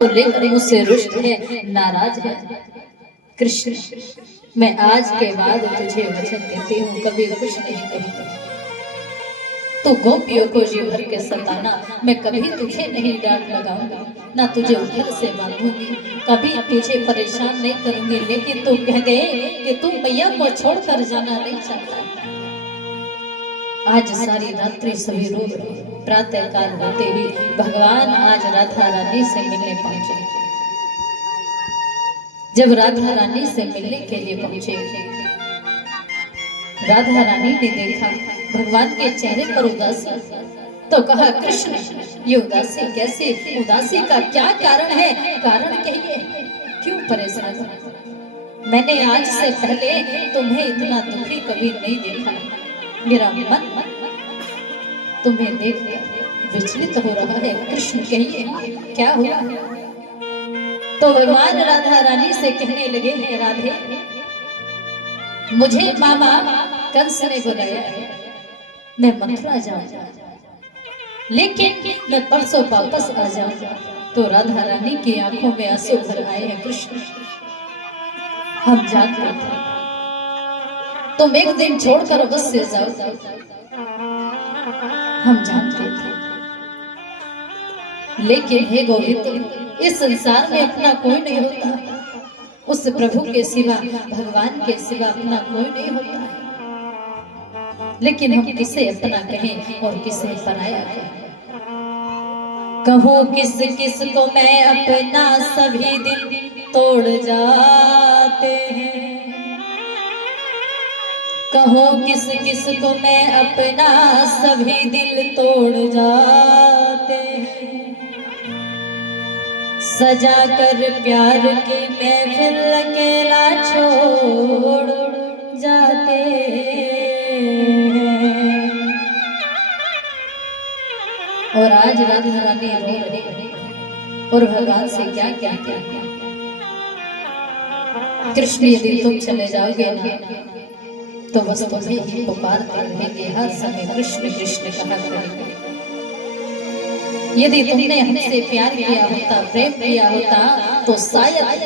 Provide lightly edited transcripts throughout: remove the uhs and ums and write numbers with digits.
तो लेकर मुझसे रुष्ट है, नाराज है। कृष्ण, मैं आज के बाद तुझे वचन देती हूँ, कभी कुछ नहीं कहूँगी। तो गोपियों को जी भर के सताना, मैं कभी तुझे नहीं डांट लगाऊंगी, ना तुझे उधर से बांधूंगी, कभी तुझे परेशान नहीं करूंगी। लेकिन तू कह गए कि तू मैया को छोड़कर जाना नहीं चाहता। आज सारी रात्रि सभी रो रहे। प्रातः काल होते ही भगवान आज राधा रानी से मिलने पहुंचे। जब राधा रानी से मिलने के लिए पहुंचे, राधा रानी ने देखा भगवान के चेहरे पर उदासी, तो कहा कृष्ण, ये उदासी कैसे? उदासी का क्या कारण है? कारण कहिए, क्यों परेशान? मैंने आज से पहले तुम्हें इतना दुखी कभी नहीं देखा। मेरा मन तुम्हें देखकर विचलित हो रहा है। कृष्ण, कहिए क्या हुआ? तो भगवान राधा रानी से कहने लगे हैं, राधे, मुझे मामा कंस ने बुलाया है, मैं मथुरा जाऊंगा, लेकिन मैं परसों वापस आ जाऊंगा। तो राधा रानी की आंखों में आंसू भर आए हैं। कृष्ण, हम जानते थे तुम एक दिन छोड़कर अवश्य जाओ, हम जानते थे, लेकिन हे गोविंद, इस संसार में अपना कोई नहीं होता। उस प्रभु के सिवा, भगवान के सिवा अपना कोई नहीं होता है। लेकिन हम किसे अपना कहें और किसे पराया कहें? कहूँ किस किस को मैं अपना, सभी दिल तोड़ जाते हैं। कहूँ किस किस को मैं अपना, सभी दिल तोड़ जाते हैं। सजा कर प्यार की महफिल अकेला छोड़ जाते हैं। और आज राधा रानी रो रही और भगवान से क्या क्या क्या। कृष्ण, यदि तुम चले जाओगे ना, तो बस तुम्हें ही पुकारते रहेंगे, हर समय कृष्ण कृष्ण कहा करेंगे। यदि तुमने हमसे प्यार किया होता, प्रेम किया होता, तो शायद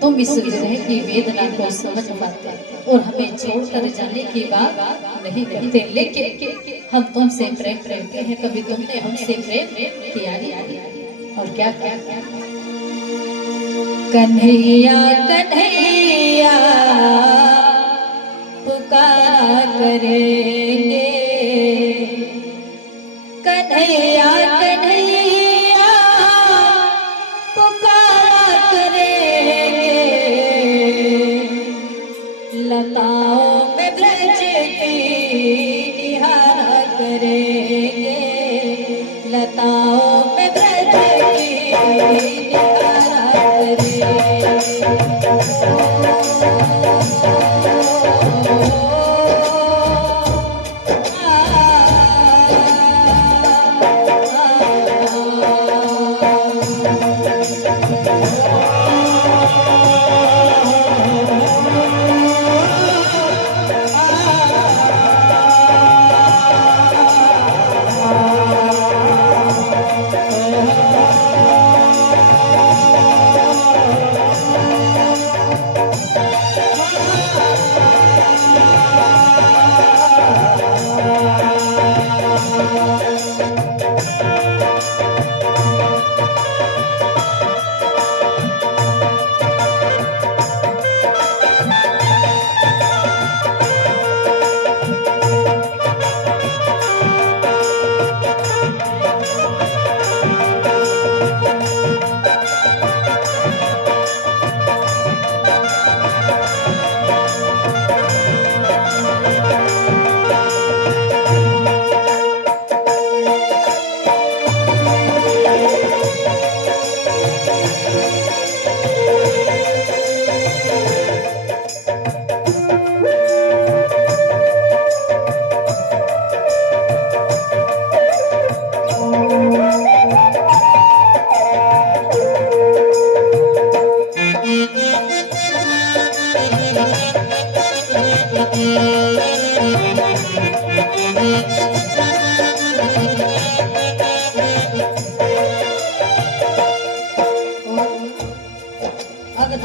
तुम इस विरह की वेदना को समझ पाते और हमें छोड़कर जाने की बात नहीं करते। लेकिन हम तुमसे प्रेम करते हैं, कभी तुमने हमसे प्रेम किया ही? और क्या क्या? कन्हैया कन्हैया पुकार करेंगे, कन्हैया कन्हैया पुकारा करेंगे। लताओं में ब्रज की निहारा करेंगे, लताओं में ब्रज की निहारा करेंगे।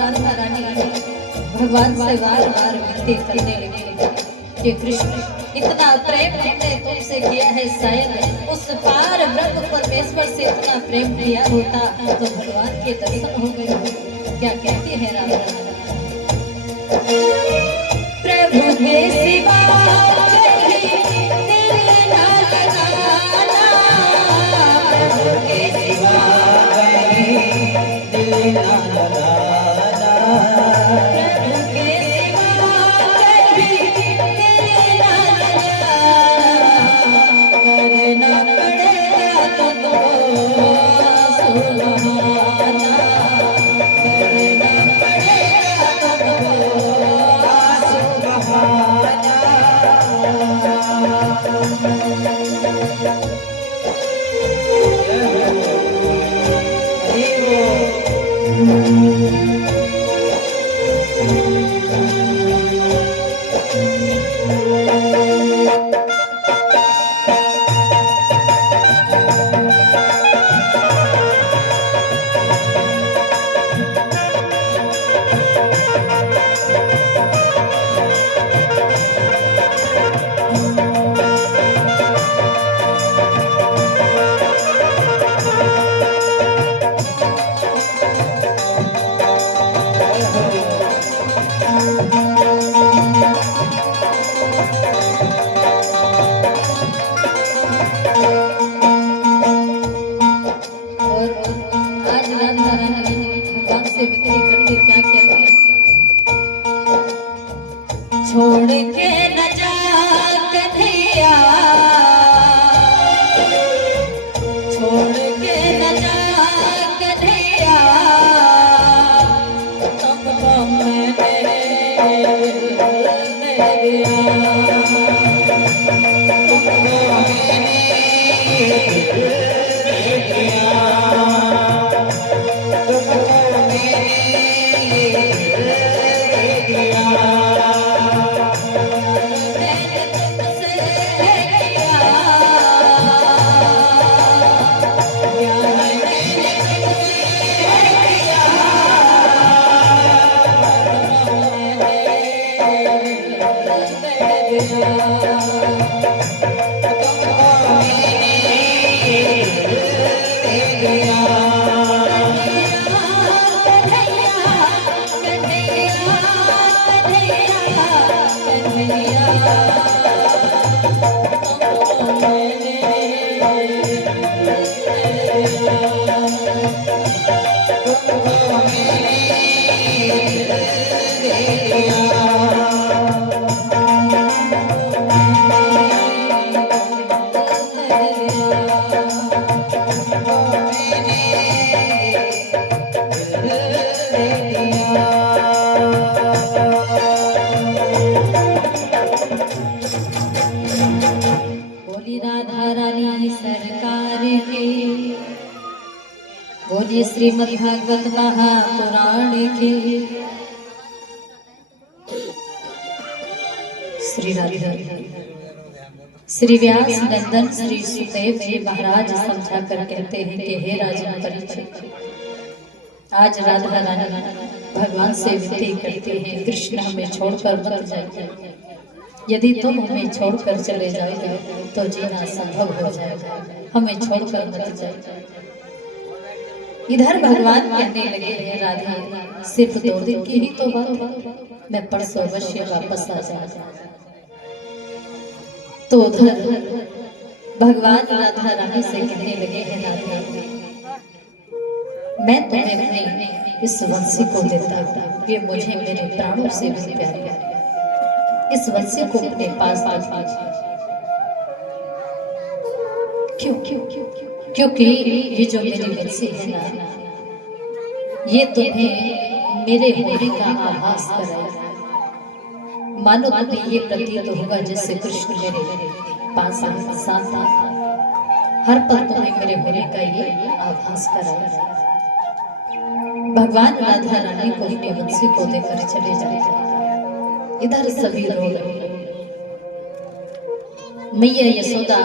राधा रानी भगवान से बार बार विनती करने लगे कि कृष्ण इतना प्रेम हमने तुमसे किया है, शायद उस पार ब्रह्म परमेश्वर से इतना प्रेम किया होता तो भगवान के दर्शन हो गए। क्या कहती है राधा? प्रभु के सिवा कहीं दिल ना लगाना, प्रभु के सिवा कहीं दिल ना लगाना, प्रभु के सिवा कहीं दिल ना लगाना, करना पड़ेगा तो सुलहाना, करना पड़ेगा तो छोड़ के न जा कन्हैया, छोड़ के न जा कन्हैया, तुमको मैंने दिया, तुमको बोलिए श्रीमद् भागवत महापुराण के। श्री राधा श्री व्यास नंदन श्री सुखदेव जी महाराज समझा कर कहते हैं कि हे राजन परीक्षित, आज राधा रानी भगवान से विनती करते हैं, कृष्ण हमें छोड़कर मत जाइए, यदि तुम हमें छोड़कर चले जाओगे तो जीना संभव हो जाएगा, हमें छोड़कर मत जाइए। इधर भगवान कहने लगे हैं राधा सिर्फ 2 दिन की ही तो बात है, मैं परसों अवश्य वापस आ जाऊंगा। तो उधर भगवान राधा रानी से कहने लगे हैं राधा मैं तुम्हें अपने इस वंशी को देता हूँ, ये मुझे मेरे प्राणों से भी प्यार है, इस वंशी को अपने पास क्यों क्यों क्यों क्योंकि ये जो मेरी वंशी है ना, ये तुम्हें मेरे होने का आभास कराएगा। मानो तुम्हें ये प्रतीत होगा जैसे कृष्ण मेरे पास साथ हर पल तुम्हें मेरे होने का ये आभास कराएगा। भगवान राधा रानी को अपने वंशी को देकर चले जाते। इधर सभी रो रहे, मैया यशोदा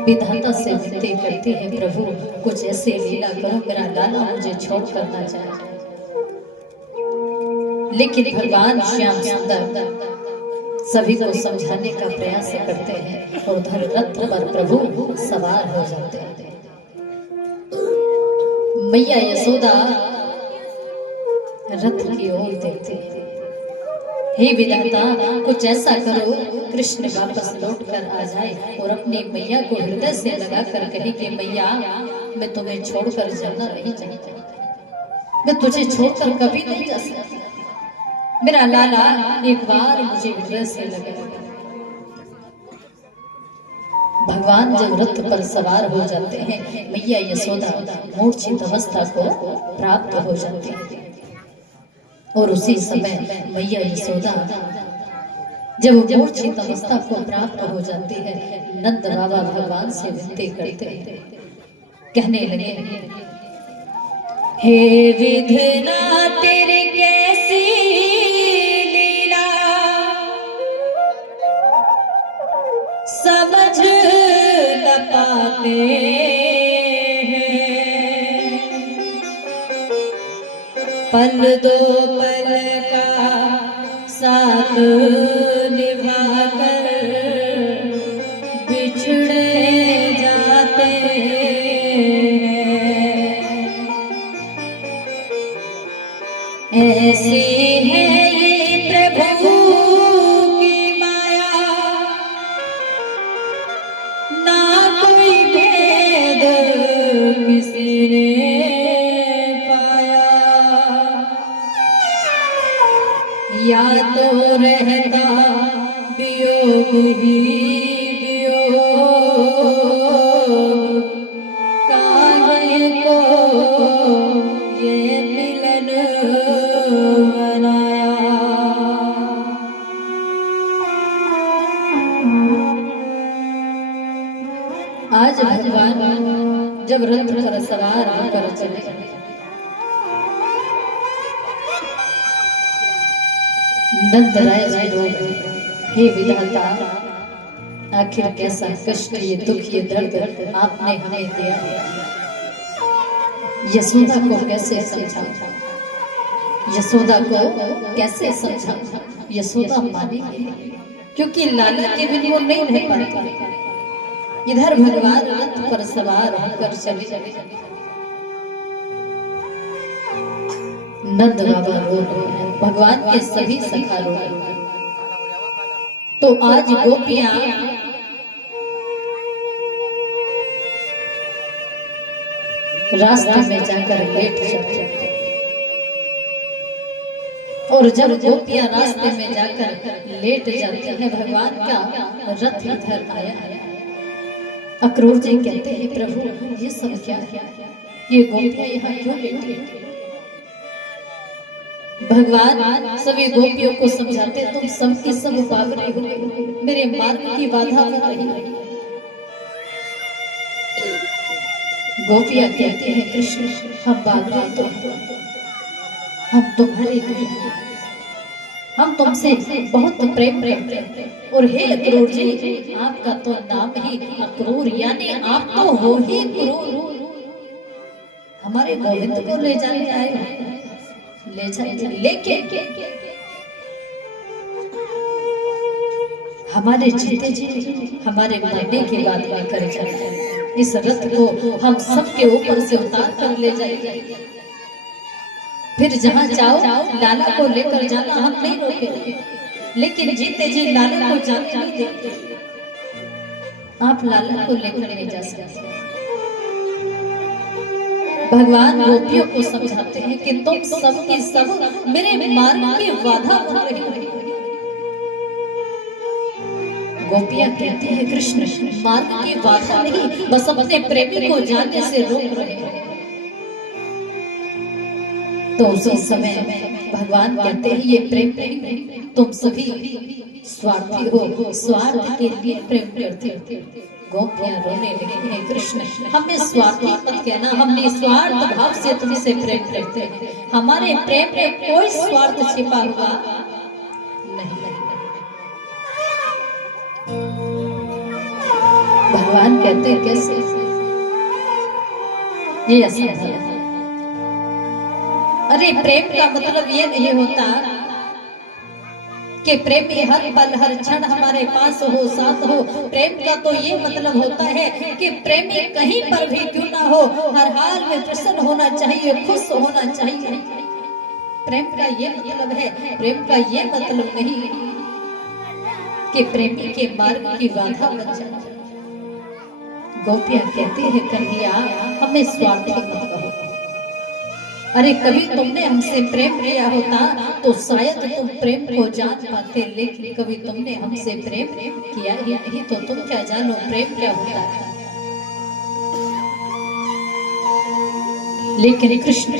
विधाता से विनती करती है, प्रभु कुछ ऐसे लीला करो, मेरा लाला मुझे छोड़ करना चाहे। लेकिन भगवान श्याम सुंदर सभी को समझाने का प्रयास करते हैं और उधर रथ पर प्रभु सवार हो जाते हैं। मैया यशोदा रथ की ओर देखते हैं, हे विधाता कुछ ऐसा करो कृष्ण वापस लौट कर आ जाए और अपनी मैया को हृदय से लगा कर कहे कि मैया मैं तुम्हें छोड़कर जाना नहीं चाहती, मैं तुझे छोड़कर कभी नहीं जा सकती, मेरा लाला एक बार मुझे हृदय से लगे। भगवान जब रथ पर सवार हो जाते हैं, मैया यशोदा मूर्छित अवस्था को प्राप्त हो जाती है और उसी समय मैया यशोदा जब मूर्छित अवस्था को प्राप्त हो जाती है, नंद बाबा भगवान से विनती करते हैं, कहने लगे, हे विधना तेरी कैसी लीला समझ न पाते हैं, पल दो पल का साथ निभा कर बिछड़े जाते हैं, ऐसी है ये प्रभु की माया, ना कोई भेद किसी ने पाया, या तो रहता वियोग ही वियोग, काहे को ये मिलन बनाया। आज भगवान जब रथ पर सवार होकर चले, नंद राय जी रोए, हे विधाता आखिर कैसा कष्ट ये दुख ये दर्द आपने हमें दिया, यशोदा को कैसे समझा, यशोदा को कैसे समझा, यशोदा मानेगी क्योंकि लाला के बिन वो नहीं रह पाती। इधर भगवान रथ पर सवार होकर चले, नंद बाबा रो रहे हैं, भगवान के सभी सखा रो रहे हैं। तो आज गोपियां रास्ते में जाकर लेट जाती हैं और जब गोपियां रास्ते में जाकर लेट जाती हैं, भगवान का रथ इधर आया है। अक्रूर जी कहते हैं, प्रभु ये सब क्या है, ये गोपियां यहाँ क्यों लेटी हैं? भगवान सभी गोपियों को समझाते, तुम सबकी सब पागल हो, मेरे मार्ग की बाधा कर रही है। गोपियां कहती हैं, कृष्ण हम पागल तो हम तुम्हारे लिए, हम तुमसे बहुत प्रेम करते हैं और हे अक्रूर जी आपका तो नाम ही अक्रूर, यानी आप तो हो ही क्रूर, हमारे गोविंद को ले जाने आए हैं, ले जाए लेके हमारे जीते जी हमारे मरने के बाद में कर जाए, इस रथ को हम सबके ऊपर से उतार कर ले जाएंगे, फिर जहाँ जाओ लाला को लेकर जाना हम नहीं रोकेंगे, लेकिन जीते जी लाला को जाने नहीं देंगे, आप लाला को लेकर नहीं जा सकते। भगवान गोपियों को समझाते हैं कि तुम सबके सब मेरे मार्ग की बाधा बन रही हो। गोपियां कहती हैं, कृष्ण मार्ग की बाधा नहीं, बस अपने प्रेमी को जाने से रोक रहे हैं। तो उसी समय भगवान कहते हैं, ये प्रेम नहीं, तुम सभी स्वार्थी हो, स्वार्थ के लिए प्रेम करते हो। गोपियां रोने लगी हैं, कृष्ण हमें स्वार्थी मत कहना, हम निस्वार्थ भाव से तुमसे प्रेम करते हैं, हमारे प्रेम में कोई स्वार्थ छिपा हुआ नहीं। भगवान कहते हैं, कैसे ये असंभव है। अरे प्रेम का मतलब ये नहीं होता कि प्रेमी हर पल हर क्षण हमारे पास हो, साथ हो। प्रेम का तो ये मतलब होता है कि प्रेमी कहीं पर भी क्यों ना हो, हर हाल में प्रसन्न होना चाहिए, खुश होना चाहिए। प्रेम का ये मतलब है, प्रेम का ये मतलब नहीं कि प्रेमी के मार्ग की बाधा बन जाए। गोपियां कहती है कन्हैया हमें स्वार्थी मत कहो। अरे कभी तुमने हमसे प्रेम किया होता तो शायद तुम प्रेम को जान पाते, लेकिन कभी तुमने हमसे प्रेम किया ही नहीं तो तुम क्या जानो प्रेम क्या होता है। लेकिन कृष्ण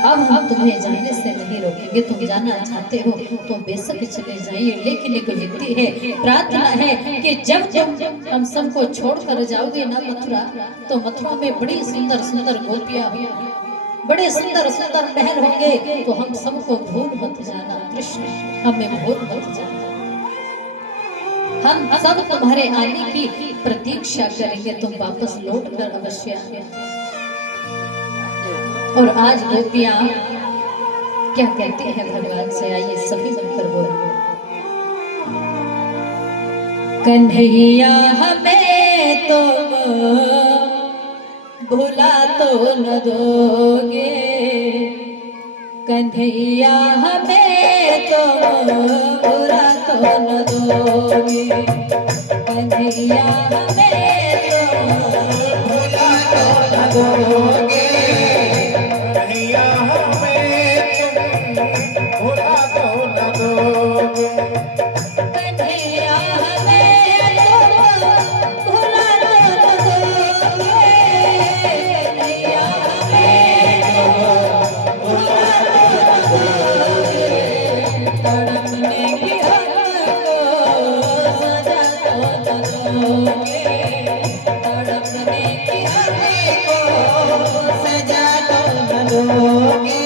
अब हम तुम्हें जाने से नहीं रोकेंगे, तुम जाना चाहते हो तो बेशक चले जाइए, लेकिन एक विनती है, प्रार्थना है कि जब तुम हम सबको छोड़कर जाओगे ना मथुरा, तो मथुरा में बड़ी सुंदर सुंदर गोपियां होंगी, बड़े सुंदर सुंदर महल होंगे, तो हम सबको भूल मत जाना कृष्ण, हमें भूल मत जाना। हम सब तुम्हारे आने की प्रतीक्षा करेंगे, तुम वापस लौट कर अवश्य आना। और आज गोपियां क्या कहते हैं भगवान से, आइए सभी मिलकर बोलो। कन्हैया हमें तो भुला तो न दोगे, कन्हैया हमें तो भुला तो न दोगे, कन्हैया हमें तो भुला तो न दोगे, कन्हैया हमें तुम भुला तो न दोगे, कन्हैया हमें तुम भुला तो न दोगे, कन्हैया हमें तुम भुला तो न दोगे, तड़पने की हमको सजा तो न दोगे, तड़पने की हमको सजा तो न दोगे।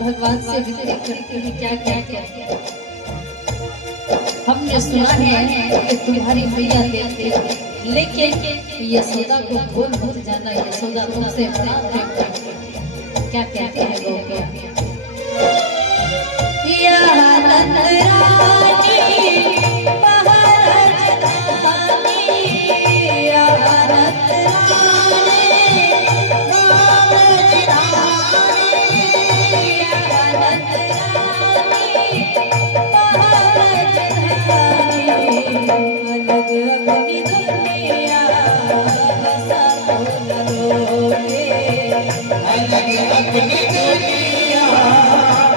भगवान से विनती करती है, क्या क्या कहती है। हमने सुना है कि तुम्हारी मैया देती है, लेकिन यशोदा को भूल भूल जाना, यशोदा तुमसे बड़ा प्रेम करती है। क्या कहते हैं लोग, या नंद रानी महाराज रानी, या नंद अपनी दुनिया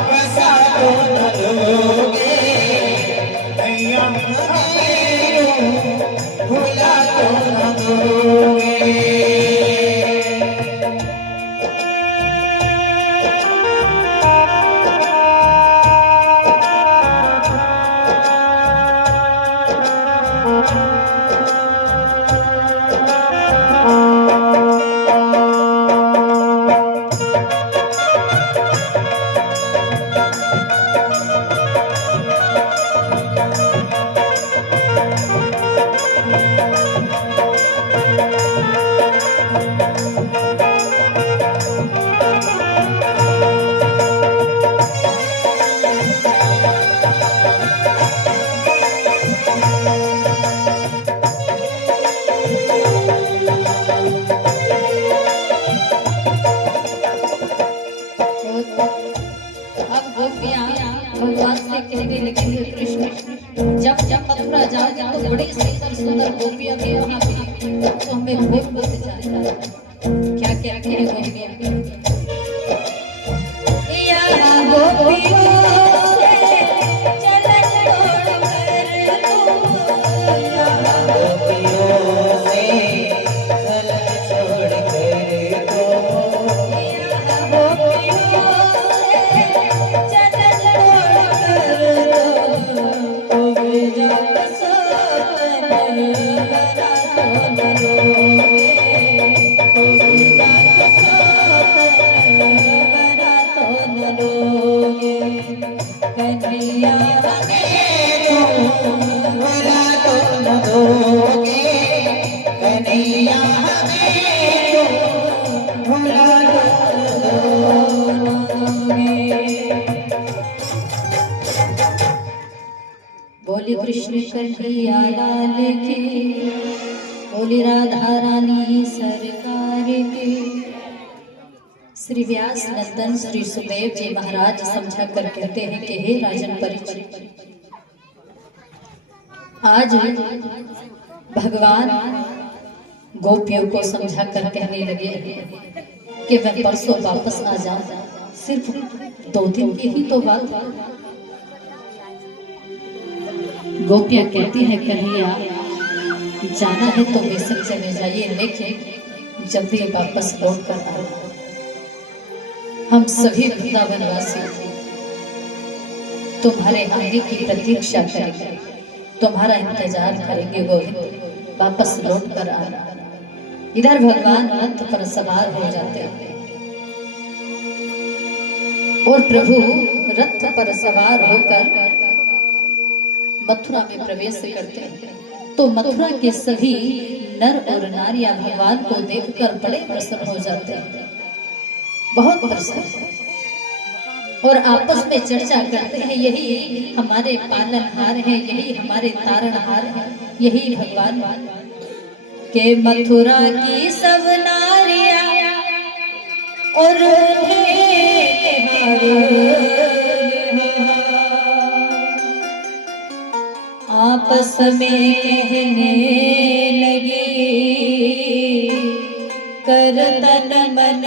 बसा तो न दोगे, अब गोपियां भगवान से कहने लगी है कृष्ण जब जब मथुरा जाओगे तो बड़ी सुंदर सुंदर गोपियां भी वहां मिलेंगी तो हमें भोग से जाना क्या क्या कहे गोपियां या गोपियों बोली कृष्ण कन्हैया लाल की बोली राधा रानी सरकार की। श्री व्यास नंदन श्री सुमेव जी महाराज समझा कर कहते हैं कि हे राजन परिचय आज भगवान गोपियों को समझा कर कहने लगे कि मैं परसों वापस आ जाऊं, सिर्फ 2 दिन की ही तो बात है। गोपियां कहती हैं कन्हैया जाना है तो बेशक चले जाइए लेकिन जल्दी वापस लौट कर आए। हम सभी वृंदावनवासी तुम्हारे आने की प्रतीक्षा करेंगे, तुम्हारा इंतजार करेंगे गोविंद, वापस लौट कर आना। इधर भगवान रथ पर सवार हो जाते हैं और प्रभु रथ पर सवार होकर मथुरा में प्रवेश करते हैं तो मथुरा के सभी नर और नारियां भगवान को देखकर बड़े प्रसन्न हो जाते हैं, बहुत प्रसन्न, और आपस में चर्चा करते हैं यही हमारे पालनहार हैं, यही हमारे तारणहार हैं, यही भगवान के मथुरा की सब नारियां और आपस में कहने लगी कर तन मन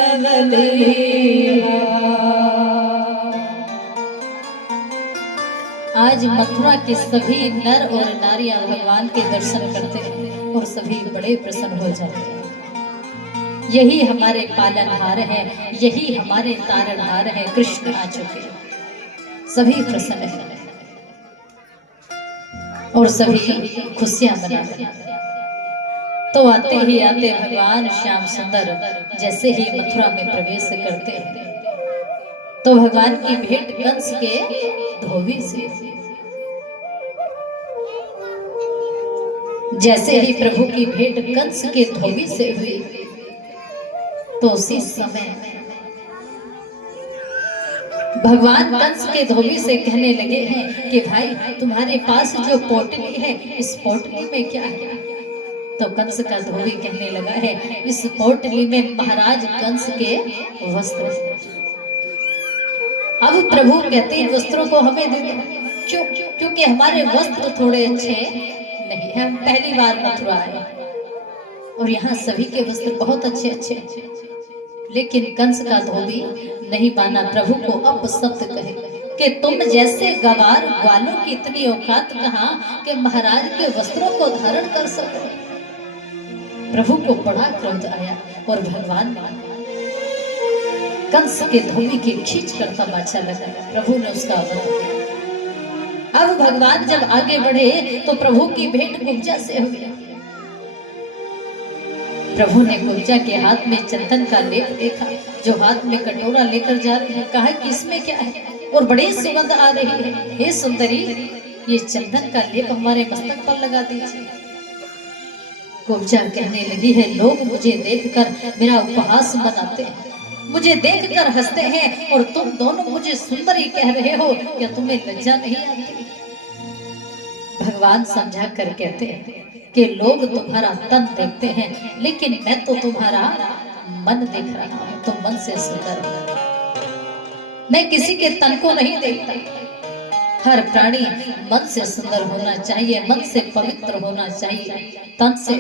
आज मथुरा के सभी नर और नारियां भगवान के दर्शन करते हैं और सभी बड़े प्रसन्न हो जाते हैं। यही हमारे पालनहार हैं, यही हमारे तारणहार हैं, कृष्ण आ चुके, सभी प्रसन्न हैं और सभी खुशियां मनाते हैं। तो आते ही आते भगवान श्याम सुंदर जैसे ही मथुरा में प्रवेश करते हैं तो भगवान की भेंट कंस के धोबी से, जैसे ही प्रभु की भेंट कंस के धोबी से हुई तो उसी समय भगवान कंस के धोबी से कहने लगे हैं कि भाई तुम्हारे पास जो पोटली है इस पोटली में क्या है? तो कंस का धोबी कहने लगा है इस पोटली में महाराज कंस के वस्त्र। अब प्रभु कहते हैं वस्त्रों को हमें दे दो, क्यों? क्योंकि हमारे वस्त्र थोड़े अच्छे नहीं है, हम पहली बार मथुरा आए और यहाँ सभी के वस्त्र बहुत अच्छे अच्छे, लेकिन कंस का धोबी नहीं माना, प्रभु को अपशब्द कहे कि तुम जैसे गवार ग्वालों की इतनी औकात कहाँ कि महाराज के वस्त्रों को धारण कर सको। प्रभु को बड़ा क्रोध आया और भगवान कंस के धोबी की खींच कर तमाचा लगा, प्रभु ने उसका वध किया। अब भगवान जब आगे बढ़े तो प्रभु की भेंट कुब्जा से हो गया। प्रभु ने कुब्जा के हाथ में चंदन का लेप देखा, जो हाथ में कटोरा लेकर जा रहे हैं, कहा कि इसमें क्या है, और बड़ी सुगंध आ रही है, हे सुंदरी ये चंदन का लेप हमारे मस्तक पर लगा दीजिए। कुब्जा कहने लगी है लोग मुझे देखकर मेरा उपहास बनाते हैं, मुझे देखकर हंसते हैं और तुम दोनों मुझे सुंदरी कह रहे हो, क्या तुम्हें लज्जा नहीं आती? भगवान समझा कर कहते हैं कि लोग तुम्हारा तन देखते हैं लेकिन मैं तो तुम्हारा मन देख रहा हूं, तुम मन से सुंदर हो। मैं किसी के तन को नहीं देखता। हर प्राणी मन से सुंदर होना चाहिए, मन से पवित्र होना चाहिए। तन से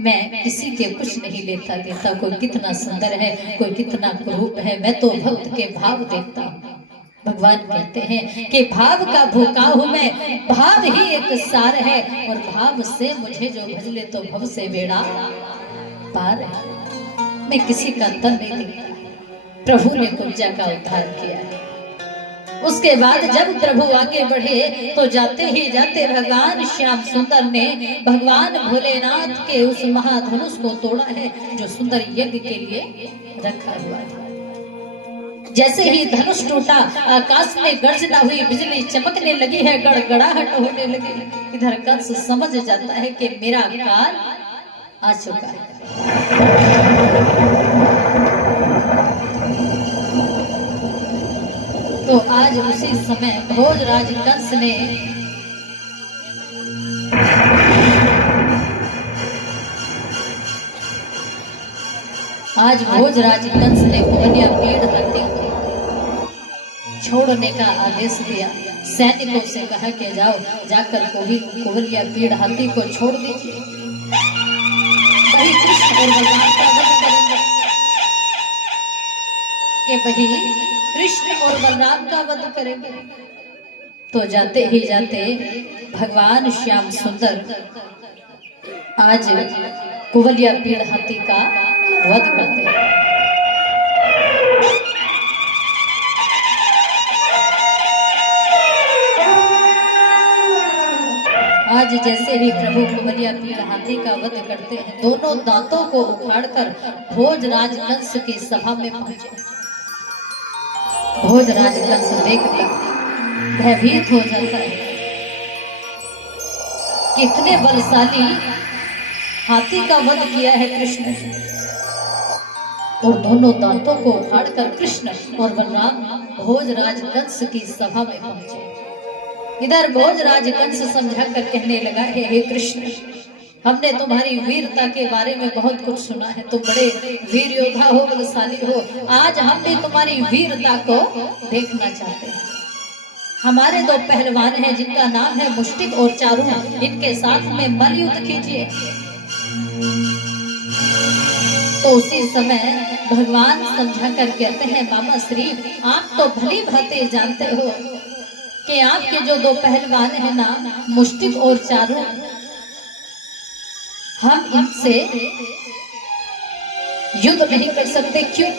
मैं किसी के कुछ नहीं लेता देता। कोई कितना सुंदर है, कोई कितना कुरूप है, मैं तो भक्त के भाव देखता हूँ। भगवान कहते हैं कि भाव का भूखा हूं मैं, भाव ही एक सार है, और भाव से मुझे जो भज ले तो भव से बेड़ा पार है। मैं किसी का तन नहीं देखता। प्रभु ने कुब्जा का उद्धार किया है। उसके बाद जब प्रभु आगे बढ़े तो जाते ही जाते भगवान श्याम सुंदर ने भगवान भोलेनाथ के उस महाधनुष को तोड़ा है जो सुंदर यज्ञ के लिए रखा हुआ था। जैसे ही धनुष टूटा, आकाश में गर्जना हुई, बिजली चमकने लगी है, गड़गड़ाहट होने लगी। इधर कंस समझ जाता है कि मेरा काल आ चुका है। तो आज उसी समय भोजराज कंस ने कुवलिया पीड़ हाथी को छोड़ने का आदेश दिया। सैनिकों से कहा कि जाओ, जाकर कुवलिया पीड़ हाथी को छोड़ दीजिए। वही कृष्ण और बलराम का वध करेंगे, कि वही कृष्ण और बलराम का वध करेंगे। तो जाते ही जाते भगवान श्याम सुंदर आज कुवलिया पीड़ हाथी का वध करते हैं। आज जैसे ही प्रभु कुवलिया पीड़ हाथी का वध करते हैं, दोनों दांतों को उखाड़कर भोजराज कंस की सभा में पहुंचे। भोजराज कंस देखकर भयभीत हो जाता है। कितने बलशाली हाथी का वध किया है कृष्ण ने। और दोनों दांतों को उखाड़कर कृष्ण और बलराम भोजराज कंस की सभा में पहुंचे। इधर भोजराज कंस समझा कर कहने लगा, हे कृष्ण, हमने तुम्हारी वीरता के बारे में बहुत कुछ सुना है। तुम बड़े वीर योद्धा हो, बलशाली हो। आज हम भी तुम्हारी वीरता को देखना चाहते हैं। हमारे दो पहलवान हैं जिनका नाम है मुष्टिक और चारू, इनके साथ में मल्लयुद्ध कीजिए। तो उसी समय भगवान समझा कर कहते हैं, मामा श्री, आप तो भली भांति जानते हो कि आपके जो दो पहलवान हैं ना, मुष्टिक और चारू, हम इनसे युद्ध नहीं कर सकते। क्यों?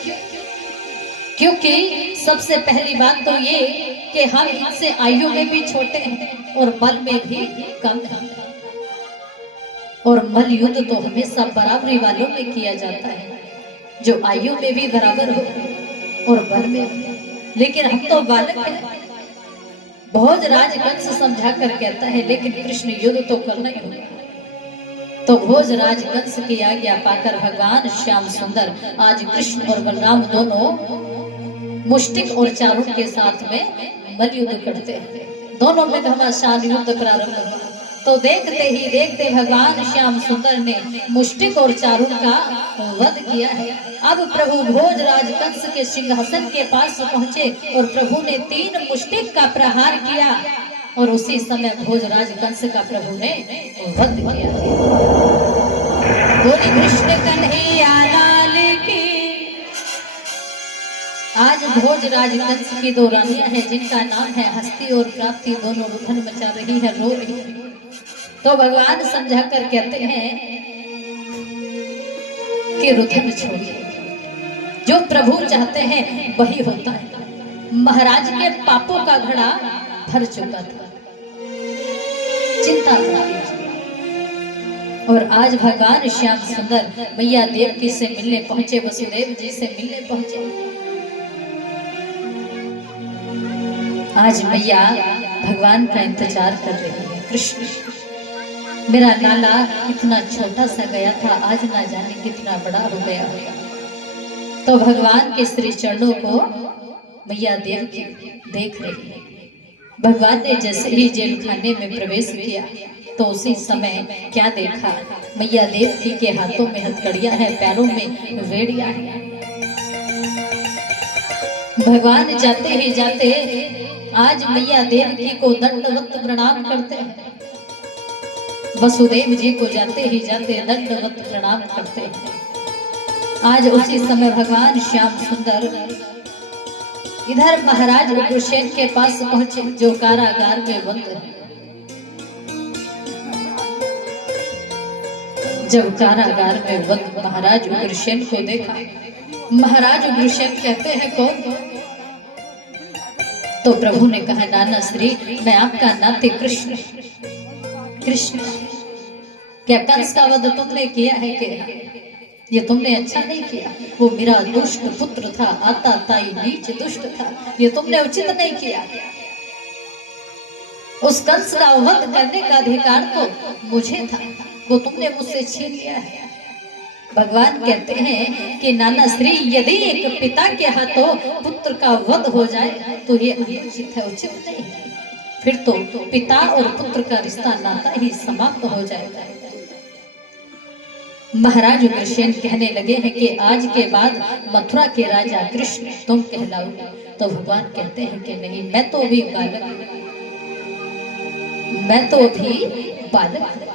क्योंकि सबसे पहली बात तो ये कि हम इनसे आयु में भी छोटे हैं और बल में भी कम हैं। और मल युद्ध तो हमेशा बराबरी वालों में किया जाता है, जो आयु में भी बराबर हो और बल में भी। लेकिन हम तो बालक हैं। भोजराज कंस समझा कर कहता है, लेकिन कृष्ण युद्ध तो करना ही होगा। तो भोजराज कंस की आज्ञा पाकर भगवान श्याम सुंदर आज कृष्ण और बलराम दोनों मुष्टिक और चारू के साथ में मल युद्ध करते हैं। दोनों में घमासान युद्ध प्रारंभ हुआ। तो देखते ही देखते भगवान श्याम सुंदर ने मुष्टिक और चारू का वध किया है। अब प्रभु भोजराज कंस के सिंहासन के पास पहुंचे और प्रभु ने 3 मुष्टिक का प्रहार किया और उसी समय भोजराज कंस का प्रभु ने वध किया। बोली कृष्ण कन्हैया लाल की। आज भोजराज कंस की 2 रानियां हैं जिनका नाम है हस्ती और प्राप्ति, दोनों रुदन मचा रही है, रो रही है। तो भगवान समझा कर कहते हैं कि रुदन छोड़िए, जो प्रभु चाहते हैं वही होता है। महाराज के पापों का घड़ा भर चुका था, चिंता न कीजिए। और आज भगवान श्याम सुंदर मैया देवकी से मिलने पहुंचे, वसुदेव जी से मिलने पहुंचे। आज मैया भगवान का इंतजार कर रही है। कृष्ण, मेरा लाला इतना छोटा सा गया था, आज ना जाने कितना बड़ा हो गया होगा। तो भगवान के श्री चरणों को मैया देवकी देख रही है। भगवान ने जैसे ही जेल खाने में प्रवेश किया तो उसी समय क्या देखा, मैया देवकी के हाथों में हथकड़ियां है, पैरों में वेड़ियां है। भगवान जाते ही जाते आज मैया देवकी को दंडवत प्रणाम करते हैं। वसुदेव जी को जाते ही जाते दंडवत प्रणाम करते हैं। आज उसी समय भगवान श्याम सुंदर इधर महाराज उग्रसेन के पास पहुंचे जो कारागार में बंद है। जब कारागार में बंद महाराज उग्रसेन को देखा, महाराज उग्रसेन कहते हैं कौन? तो प्रभु ने कहा नाना श्री मैं आपका नाते कृष्ण। कृष्ण क्या कंस का वध तुमने किया है क्या? ये तुमने अच्छा नहीं किया। वो मेरा दुष्ट पुत्र था, आता ताई नीच दुष्ट था, ये तुमने उचित नहीं किया। उस कंस का वध करने का अधिकार तो मुझे था, वो तुमने मुझसे छीन लिया है। भगवान कहते हैं कि नाना श्री यदि एक पिता के हाथों पुत्र का वध हो जाए तो ये अनुचित है, उचित नहीं है। फिर तो पिता और पुत्र का रिश्ता नाता ही समाप्त हो जाएगा। महाराज उग्रसेन कहने लगे हैं कि आज के बाद मथुरा के राजा कृष्ण तुम कहलाओगे। तो भगवान कहते हैं कि नहीं, मैं तो अभी बालक, मैं तो अभी बालक।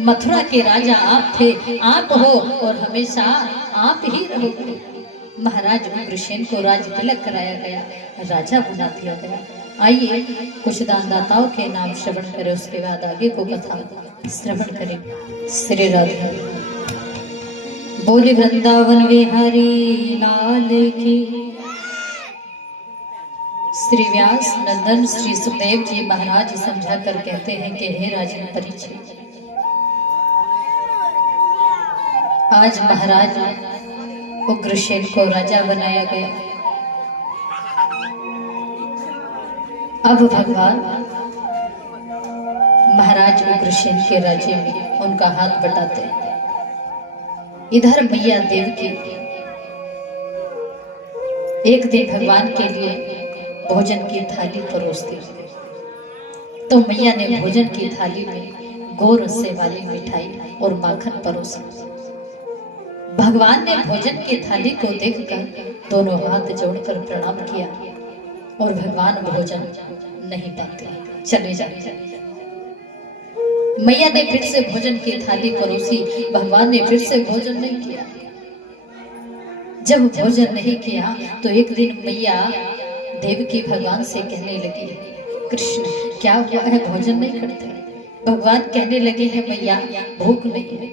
मथुरा के राजा आप थे, आप हो और हमेशा आप ही रहोगे। महाराज उग्रसेन को राज तिलक कराया गया, राजा बना दिया गया। आइए कुछ दानदाताओं के नाम श्रवण करें, उसके बाद आगे को कथा श्रवण करें। श्री राधे बोले वृंदावन विहारी लाल की। श्री व्यास नंदन श्री सुखदेव जी महाराज समझा कर कहते हैं कि हे राजन परीक्षित, आज महाराज उग्रसेन को राजा बनाया गया। अब भगवान महाराज उग्रसेन के राज्य में उनका हाथ बटाते हैं। इधर मैया देवकी एक दिन भगवान के लिए भोजन की थाली परोसती, तो मैया ने भोजन की थाली में गोर से वाली मिठाई और माखन परोसा। भगवान ने भोजन की थाली को देखकर दोनों हाथ जोड़कर प्रणाम किया और भगवान भोजन नहीं पाते, चले जाते। मैया ने फिर से भोजन की थाली परोसी, भगवान ने फिर से भोजन नहीं किया। जब भोजन नहीं किया तो एक दिन मैया देवकी भगवान से कहने लगी, कृष्ण क्या हुआ है, भोजन नहीं करते? भगवान कहने लगे हैं मैया भूख नहीं है।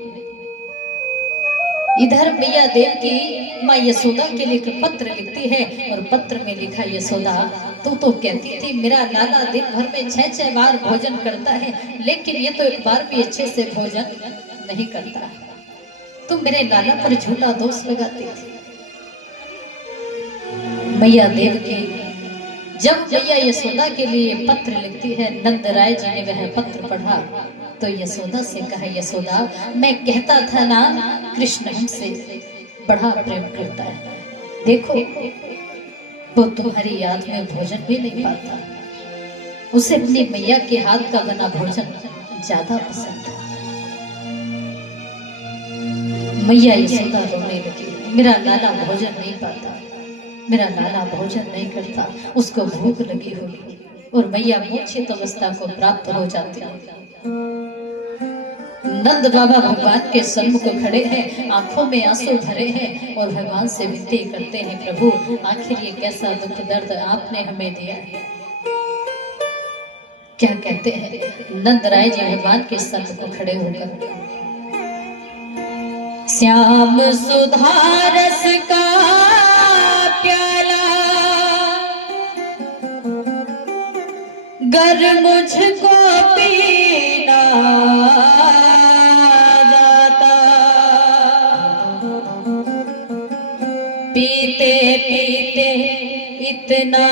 इधर मैया देवकी माँ यशोदा के लिए एक पत्र लिखती है और पत्र में लिखा, यशोदा तू तो कहती थी मेरा लाला दिन भर में 6-6 बार भोजन करता है, लेकिन ये तो एक बार भी अच्छे से भोजन नहीं करता। तुम मेरे लाला पर झूठा दोष लगाती थी। मैया देवकी जब मैया यशोदा के लिए पत्र लिखती है, नंद राय जी ने वह पत्र पढ़ा तो यशोदा से कहा, यशोदा मैं कहता था ना कृष्ण हमसे बड़ा प्रेम करता है, देखो वो तुम्हारी याद में भोजन भी नहीं पाता, उसे अपनी मैया के हाथ का बना भोजन ज्यादा पसंद है। मैया यशोदा रोने लगी, मेरा लाला भोजन नहीं पाता, मेरा लाला भोजन नहीं करता, उसको भूख लगी होगी। और मैया मूर्छित अवस्था को प्राप्त हो जाती है। नंद बाबा भगवान के सन्मुख खड़े हैं, आंखों में आंसू भरे हैं और भगवान से विनती करते हैं, प्रभु आखिर ये कैसा दुख दर्द आपने हमें दिया है। क्या कहते हैं नंद राय जी भगवान के सन्मुख खड़े होकर, श्याम सुधारस का प्याला गर मुझको पीना जाता, पीते पीते इतना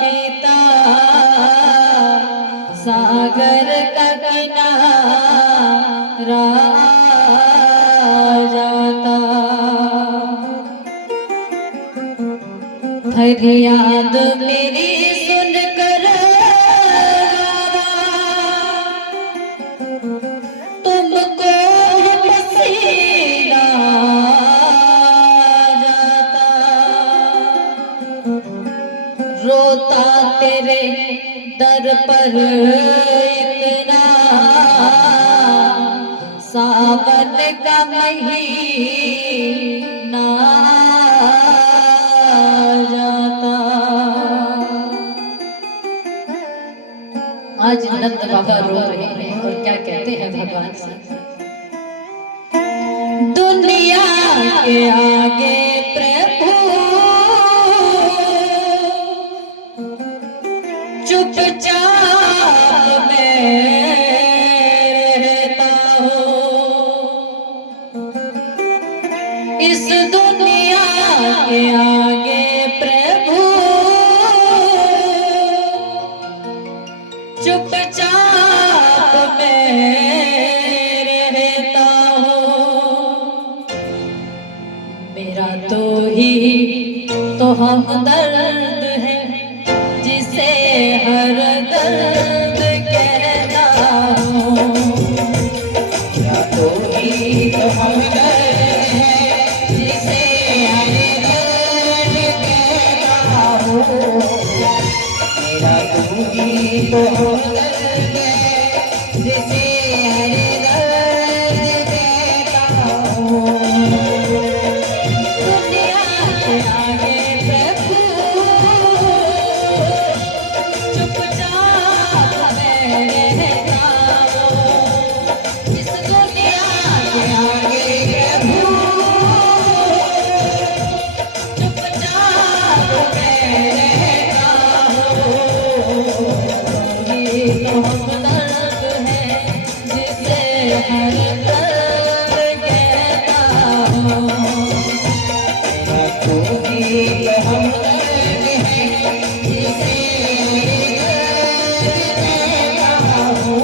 पीता सागर का किनारा जाता, फरियाद मेरी सुनकर तुमको पसीना जाता, रोता तेरे दर पर इतना, सावन का महीना जाता। आज नंद बाबा रो रहे हैं और क्या कहते हैं भगवान से, दुनिया के आगे प्रभु चुपचाप मैं रहता हूँ, इस दुनिया के आगे प्रभु चुपचाप मैं रहता हूँ। मेरा तो ही तो हमदर्द है जिसे हर दर्द कहता हूँ। मेरा तो ही तो हमदर्द है जिसे हर दर्द कहता हूँ। मेरा तो ही तो हमदर्द है जिसे हर दर्द कहता हूँ। दुनिया के आगे प्रभु चुपचाप मैं रहता हूँ, इस दुनिया के आगे प्रभु चुपचाप मैं रहता हूँ। ये तो हमदर्द है जिसे हर दर्द कहता हूँ। मेरा तो ही तो हमदर्द है जिसे हर दर्द कहता हूँ।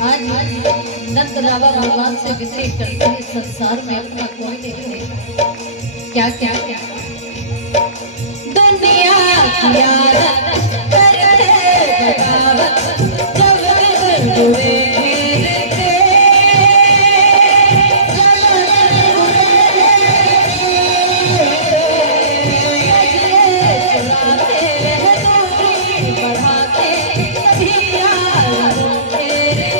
आज नंद बाबा भगवान से विनती करते हैं, संसार में अपना कोई नहीं है। क्या क्या क्या दुनिया की आदत करते बगावत, जब हुए गिरते चुराते दूरी बढ़ाते सभी यार तेरे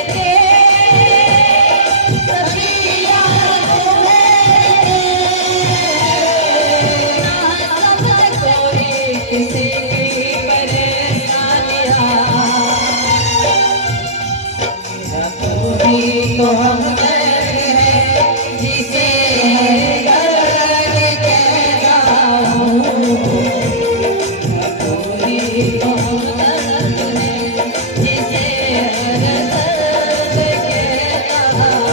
सभी यार समझ कोई किसी की परेशानियां। मेरा तो ही तो हमदर्द है जिसे हर दर्द कहता हूँ। मेरा तो ही तो हमदर्द है जिसे हर दर्द कहता हूँ।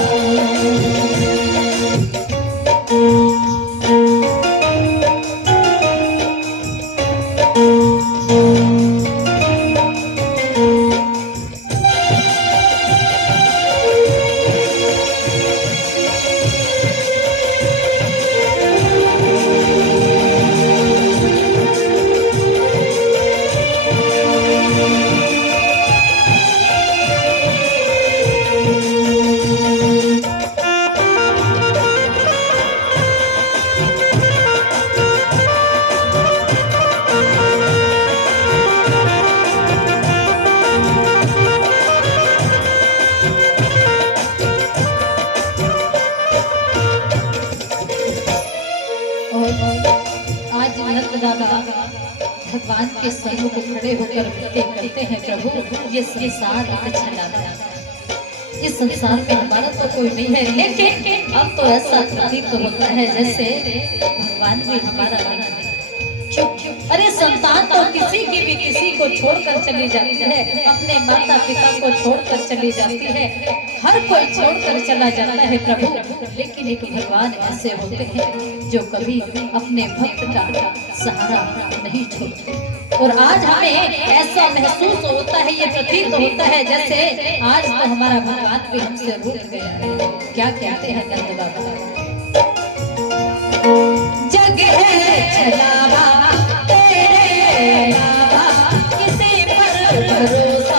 भगवान के सम्मुख खड़े होकर विनती करते हैं, प्रभु ये संसार एक छला है, इस संसार में हमारा तो कोई नहीं है, लेकिन अब तो ऐसा प्रतीत होता है जैसे भगवान भी हमारा नहीं है। क्यों? अरे संतान को छोड़कर चली जाती है, अपने माता पिता को छोड़कर चली जाती है, हर कोई छोड़कर चला जाता है प्रभु, लेकिन एक भगवान ऐसे होते हैं जो कभी अपने भक्त का सहारा नहीं छोड़ते। और आज हमें ऐसा महसूस होता है, ये प्रतीत होता है जैसे आज तो हमारा भगवान भी हमसे रूठ गया है। क्या कहते हैं नंद बाबा, जग है छलावा तेरे अलावा किसी पर भरोसा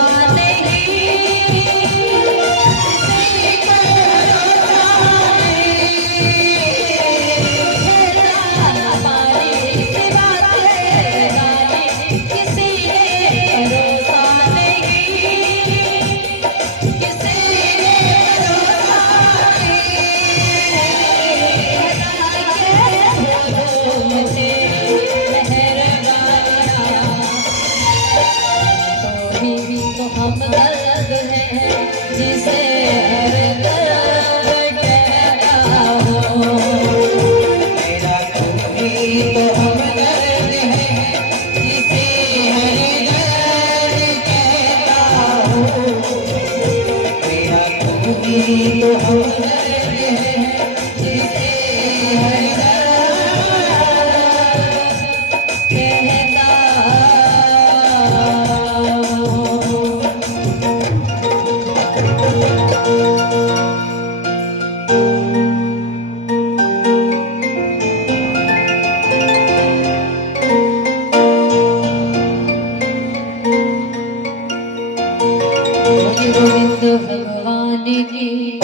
भगवान की,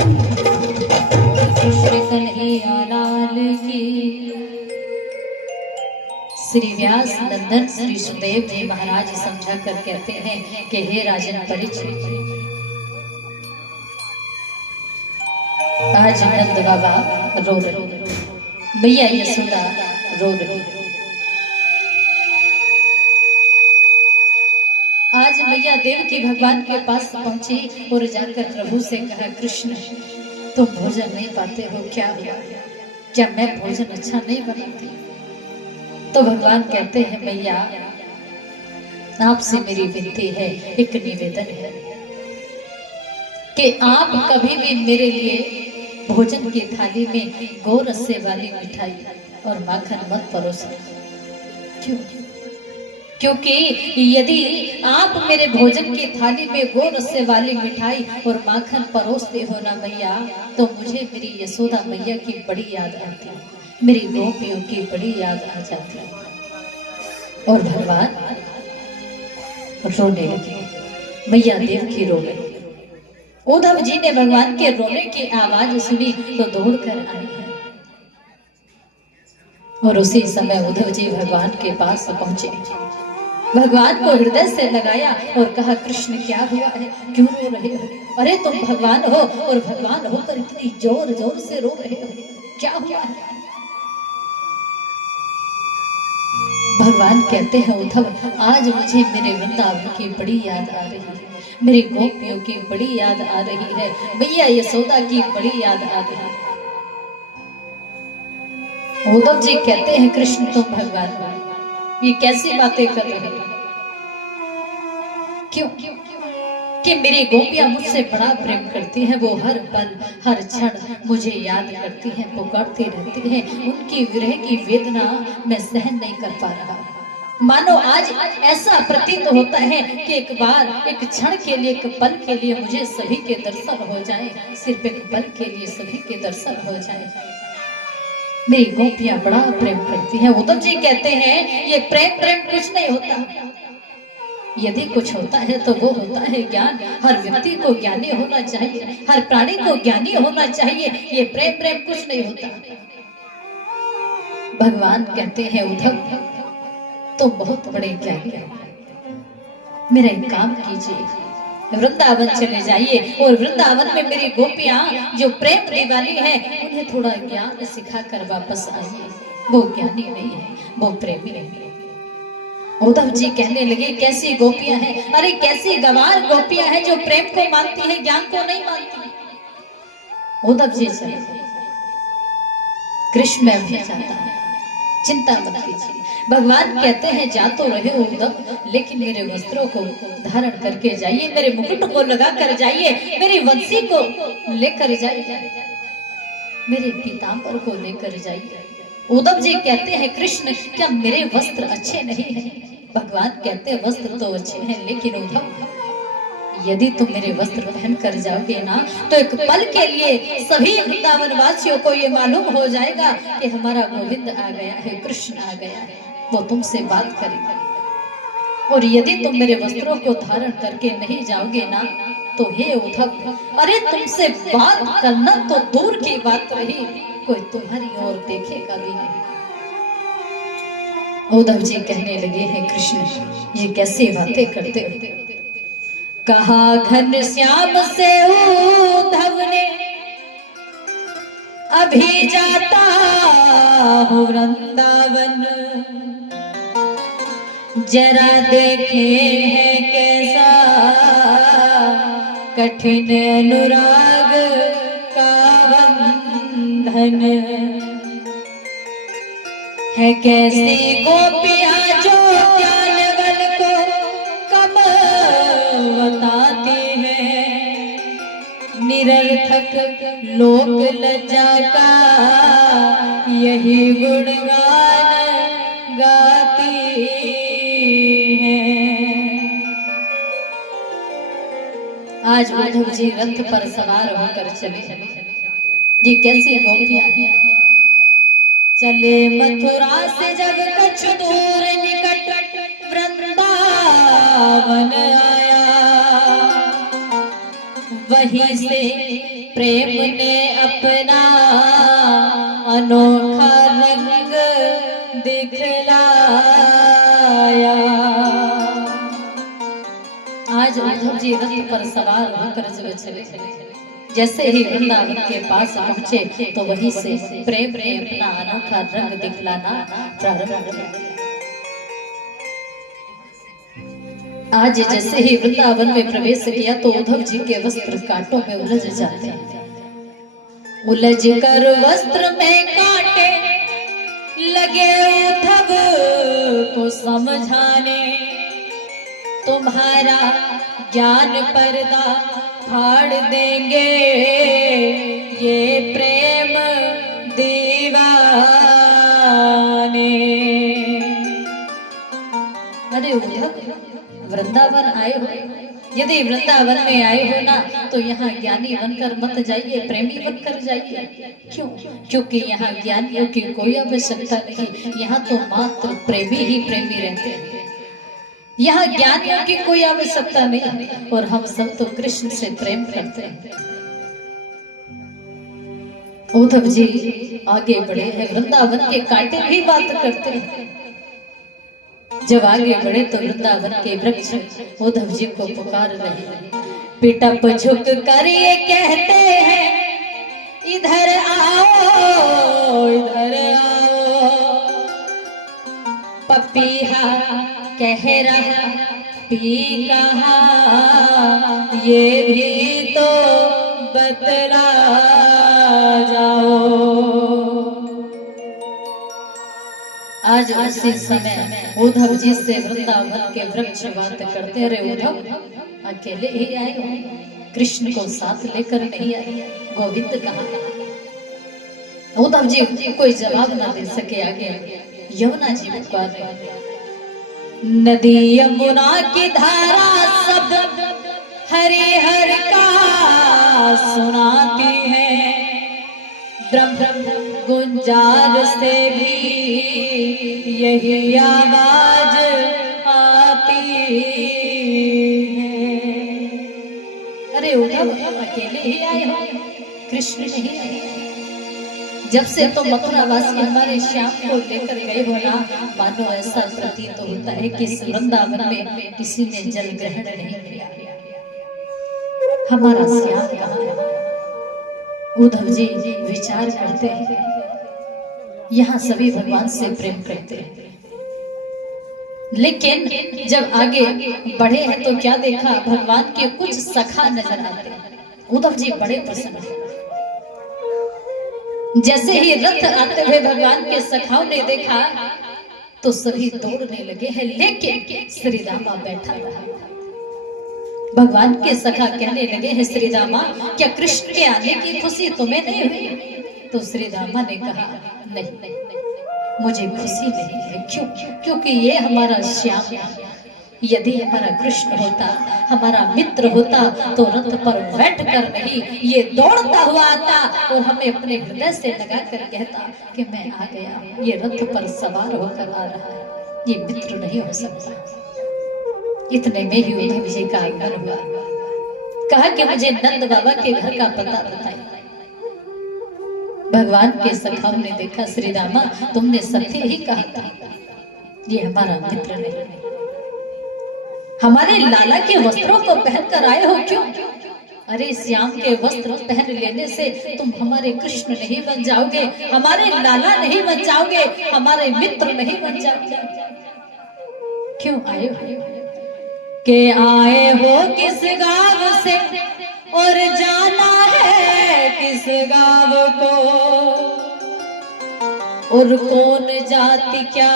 कृष्ण कन्हैया लाल की। श्री व्यास नंदन श्री सुदेव जी महाराज समझा कर कहते हैं कि हे राजन परीक्षित, आज नंद बाबा रो रहे, मैया यशोदा रो रही। आज मैया देवकी भगवान के पास पहुंची और जाकर प्रभु से कहा, कृष्ण तुम भोजन नहीं पाते हो, क्या हुआ? क्या मैं भोजन अच्छा नहीं बनाती? तो भगवान कहते हैं, मैया आपसे मेरी विनती है, एक निवेदन है कि आप कभी भी मेरे लिए भोजन की थाली में गोरस्से वाली मिठाई और माखन मत परोसना। क्यों? क्योंकि यदि आप मेरे भोजन की थाली में गोरस्से वाली मिठाई और माखन परोसते हो ना मैया, तो मुझे मेरी यशोदा मैया की बड़ी याद आती है, मेरी गोपियों की बड़ी याद आ जाती है। और भगवान रोने लगे, मैया देवकी रो गई। उद्धव जी ने भगवान के रोने की आवाज सुनी तो दौड़कर आई है, और उसी समय उद्धव जी भगवान के पास पहुंचे, भगवान को हृदय से लगाया और कहा, कृष्ण क्या हुआ है, क्यों रो रहे हो? अरे तुम भगवान हो और भगवान होकर इतनी जोर जोर से रो रहे हो, क्या हुआ है? भगवान कहते हैं, उद्धव आज मुझे मेरे वृंदावन की बड़ी याद आ रही है, मेरी गोपियों की बड़ी याद आ रही है, मैया यशोदा की बड़ी याद आ रही है। उद्धव जी कहते हैं, कृष्ण तुम भगवान हो, ये कैसी बातें कर रहे हो? क्यों? कि मेरी गोपियां मुझसे बड़ा प्रेम करती हैं, वो हर पल हर क्षण मुझे याद करती हैं, पुकारती रहती हैं, उनकी विरह की वेदना मैं सहन नहीं कर पा रहा। मानो आज ऐसा प्रतीत होता है कि एक बार एक क्षण के लिए, एक पल के लिए मुझे सभी के दर्शन हो जाए, सिर्फ एक पल के लिए सभी के दर्शन हो जाए। मेरी गोपियां बड़ा प्रेम करती हैं। उद्धव जी कहते हैं, ये प्रेम प्रेम कुछ नहीं होता, यदि कुछ होता है तो वो होता है ज्ञान। हर व्यक्ति को ज्ञानी होना चाहिए, हर प्राणी को ज्ञानी होना चाहिए, ये प्रेम प्रेम कुछ नहीं होता। भगवान कहते हैं, उद्धव तो बहुत बड़े ज्ञानी हैं, मेरा एक काम कीजिए, वृंदावन चले जाइए और वृंदावन में मेरी गोपियां जो प्रेम दीवानी है उन्हें थोड़ा ज्ञान सिखाकर वापस आइए। वो ज्ञानी नहीं है, वो प्रेमी नहीं है। उद्धव जी कहने लगे, कैसी गोपियां हैं? अरे कैसी गवार गोपियां हैं जो प्रेम को मानती है, ज्ञान को नहीं मानती। उद्धव जी चले, कृष्ण में भी जाता है, चिंता मत कीजिए। भगवान कहते हैं जा तो रहे हो उद्धव, लेकिन मेरे वस्त्रों को धारण करके जाइए, मेरे मुकुट को लगा कर जाइए, मेरी वंशी को लेकर जाइए, मेरे पीताम्बर को लेकर जाइए। उद्धव जी कहते हैं कृष्ण क्या मेरे वस्त्र अच्छे नहीं हैं? भगवान कहते हैं वस्त्र तो अच्छे हैं, लेकिन उद्धव यदि तुम मेरे वस्त्र पहन कर जाओगे ना तो एक पल के लिए सभी वृंदावन वासियों को ये मालूम हो जाएगा कि हमारा गोविंद आ गया है, कृष्ण आ गया है, वो तुमसे बात करेगा। और यदि तुम मेरे वस्त्रों को धारण करके नहीं जाओगे ना तो हे उद्धव, अरे तुमसे बात करना तो दूर की बात रही, कोई तुम्हारी ओर देखेगा भी नहीं। उद्धव जी कहने लगे हैं कृष्ण ये कैसी बातें करते हो? कहा घन श्याम से उद्धव ने अभी जाता हूँ वृंदावन, जरा देखे हैं कैसा कठिन अनुराग का बंधन है, कैसी गोपियां जो ज्ञानवन को कम बताती है, निरर्थक लोक लज्जा का यही गुणगान गाती है। आज उद्धव जी रथ पर सवार होकर चले, ये कैसी गोपियां हैं। चले मथुरा से जब कुछ दूर निकट वृंदावन आया, वहीं से प्रेम ने अपना अनोखा रंग दिखलाया। आज उद्धव जी रथ पर सवार होकर जब चले, जैसे ही वृंदावन के पास पहुंचे तो वहीं से प्रेम ने अपना अनोखा रंग दिखलाना प्रारंभ किया। आज जैसे ही वृंदावन में प्रवेश किया तो उद्धव जी के वस्त्र कांटों में उलझ जाते हैं। उलझ कर वस्त्र में कांटे लगे उद्धव को समझाने, तुम्हारा ज्ञान पर्दा फाड़ देंगे ये प्रेम दीवाने। अरे उद्धव वृंदावन आए हो, यदि वृंदावन में आए हो ना तो यहाँ ज्ञानी बनकर मत जाइए, प्रेमी बनकर जाइए। क्यों? क्योंकि यहाँ ज्ञानियों की कोई आवश्यकता नहीं, यहाँ तो मात्र प्रेमी ही प्रेमी रहते हैं। यहाँ ज्ञानियों की कोई आवश्यकता नहीं, और हम सब तो कृष्ण से प्रेम करते हैं। उद्धव जी आगे बढ़े हैं, वृंदावन के कांटे भी बात करते हैं। जब आगे बढ़े तो वृंदावन के वृक्ष उद्धव जी को पुकार रहे, पिटप झुक कर ये कहते हैं इधर आओ इधर आओ, पपीहा कह रहा पी कहा ये भी तो बतला जाओ। आज उसी समय उद्धव जी से वृंदावन के वृक्ष बात करते रहे, उद्धव अकेले ही आए हो, कृष्ण को साथ लेकर नहीं आए, गोविंद कहाँ? उद्धव जी कोई जवाब ना दे सके। आगे यमुना जी पुकार रहे, नदी यमुना की धारा शब्द हरिहर का सुनाती है, ब्रह्म गुंजार से भी यही आवाज आती है। अरे उद्धव अकेले ही आए हो, कृष्ण नहीं आए। जब से तो मथुरा वासी हमारे श्याम को लेकर गए हो ना, मानो ऐसा प्रतीत होता है कि इस वृंदावन में किसी ने जल ग्रहण नहीं किया। हमारा श्याम कहाँ है? उद्धव जी विचार करते हैं, यहाँ सभी भगवान से प्रेम करते हैं, लेकिन जब आगे बढ़े हैं तो क्या देखा, भगवान के कुछ सखा नजर आते हैं। उद्धव जी बड़े प्रसन्न हैं, जैसे ही रथ आते हुए भगवान के सखाओं ने देखा तो सभी दौड़ने लगे हैं, लेकिन श्री रामा बैठा रहा। भगवान के सखा कहने लगे हैं, श्री रामा क्या कृष्ण के आने की खुशी तुम्हें नहीं हुई? तो श्री रामा ने कहा, नहीं मुझे खुशी नहीं है। क्यों? क्योंकि ये हमारा श्याम है। यदि हमारा कृष्ण होता, हमारा मित्र होता, तो रथ पर बैठ कर नहीं, ये दौड़ता हुआ आता और हमें अपने हृदय से लगा कर कहता कि मैं आ गया, ये रथ पर सवार होकर आ रहा है, ये मित्र नहीं हो सकता। इतने में ही उद्धव जी का आगमन हुआ। कहा कि मुझे नंद बाबा के घर का पता बताइए। भगवान के सखाओं ने देखा, श्री रामा तुमने सत्य ही कहा था, ये हमारा मित्र नहीं, हमारे लाला के वस्त्रों को पहनकर आए हो क्यों? अरे श्याम के वस्त्र पहन लेने से तुम हमारे कृष्ण नहीं बन जाओगे, हमारे लाला नहीं बन जाओगे, हमारे मित्र नहीं बन जाओगे। क्यों आए हो? के आए हो किस गांव से और जाना है किस गांव को, और कौन जाति क्या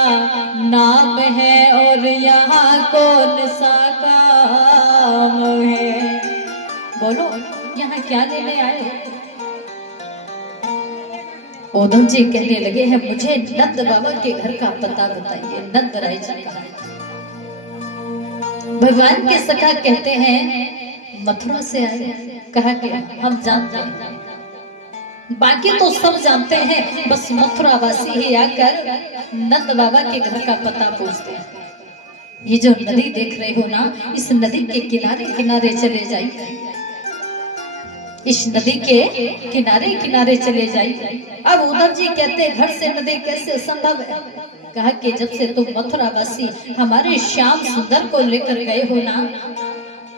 नाम है, और यहाँ कौन सा काम है? बोलो यहाँ क्या लेने आए हो? उद्धव जी कहने लगे हैं, मुझे नंद बाबा के घर का पता बताइए। नंद राय जी कहा। भगवान के सखा कहते हैं मथुरा से आए। कहा कि हम जानते हैं, बाकी तो सब जानते हैं, बस मथुरा वासी ही आकर नंद बाबा के घर का पता पूछते हैं। ये जो नदी देख रहे हो ना, इस नदी के किनारे किनारे चले जाइए, इस नदी के किनारे किनारे चले जाइए। अब उद्धव जी कहते हैं, घर से नदी कैसे संभव है? कहा कि जब से तुम मथुरा वासी हमारे श्याम सुंदर को लेकर गए हो ना,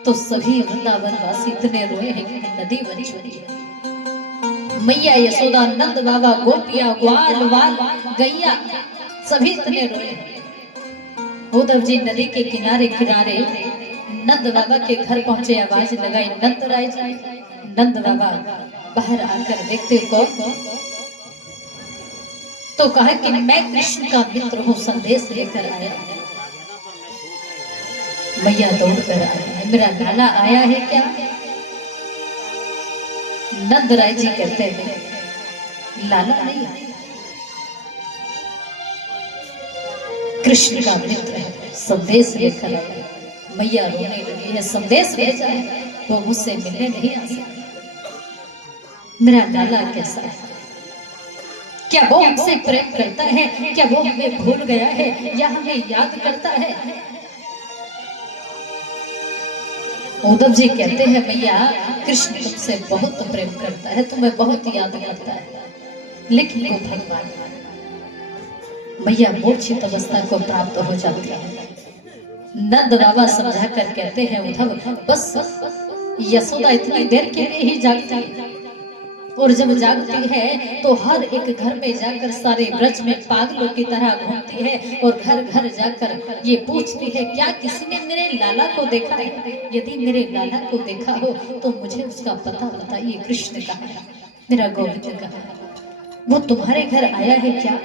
तो सभी वृंदावन वासी इतने रोए हैं कि नदी बन चुकी है। मैया यशोदा, नंद बाबा, गोपिया, ग्वाल वाल, गैया, सभी इतने रोए। उद्धव जी नदी के किनारे किनारे नंद बाबा के घर पहुंचे, आवाज लगाई, नंद राय जी। नंद बाबा बाहर आकर देखते को तो कहा कि मैं कृष्ण का मित्र हूँ, संदेश लेकर आया। मैया दौड़ कर आया, मेरा लाला आया है क्या? नंद राय जी कहते हैं, लाला नहीं, कृष्ण का मित्र है, संदेश लेकर आया। मैया रोने लगी है, संदेश ले जाए, वो मुझसे मिलने नहीं आ सकता। मेरा लाला कैसा है? क्या वो हमसे प्रेम करता है? क्या वो हमें भूल गया है या हमें याद करता है? उद्धव जी कहते हैं, भैया कृष्ण तुमसे बहुत प्रेम करता है, तुम्हें बहुत याद करता है, लेकिन वो भगवान। मैया मूर्छित अवस्था को प्राप्त हो जाती है। नंद बाबा समझा कर कहते हैं, उद्धव बस यशोदा इतनी देर के लिए ही जागती है, और जब जागती है तो हर एक घर में जाकर सारे ब्रज में पागलों की तरह घूमती है और घर घर जाकर ये पूछती है, क्या किसी ने मेरे लाला को देखा है? यदि मेरे लाला को देखा हो तो मुझे उसका पता बताइए। कृष्ण कहाँ है? मेरा गोविंद कहाँ है? वो तुम्हारे घर आया है क्या?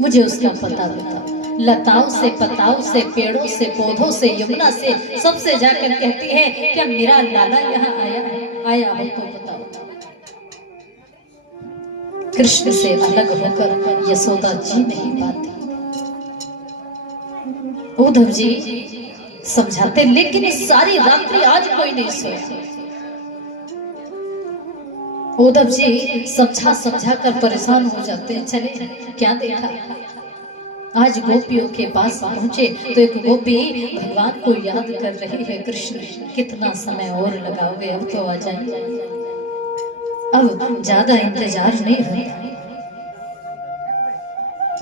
मुझे उसका पता बताओ। लताओं से, पताओं से, पेड़ों से, पौधों से, यमुना से, सबसे जाकर कहती है, क्या मेरा लाला यहाँ आया है? आया हो तो बताओ। कृष्ण से अलग होकर यशोदा जी नहीं पाती। उद्धव जी समझाते, लेकिन इस सारी रात्रि आज कोई नहीं सोया। उद्धव जी समझा समझा कर परेशान हो जाते हैं। चले क्या देखा? आज गोपियों के पास पहुंचे तो एक गोपी भगवान को याद कर रही है, कृष्ण कितना समय और लगाओगे, अब तो आ जाए, अब ज्यादा इंतजार नहीं होता।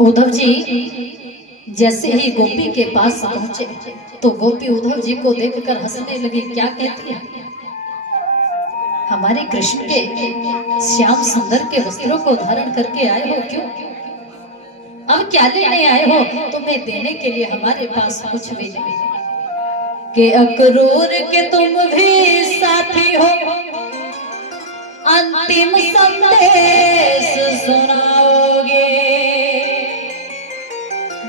उद्धव जी जैसे ही गोपी के पास पहुंचे तो गोपी उद्धव जी को देखकर हंसने लगी। क्या कहती है? हमारे कृष्ण के श्याम सुंदर के वस्त्रों को धारण करके आए हो क्यों? अब क्या लेने आए हो? तुम्हें देने के लिए हमारे पास कुछ भी नहीं। के अक्रूर के तुम भी साथी हो, अंतिम संदेश सुनाओगे,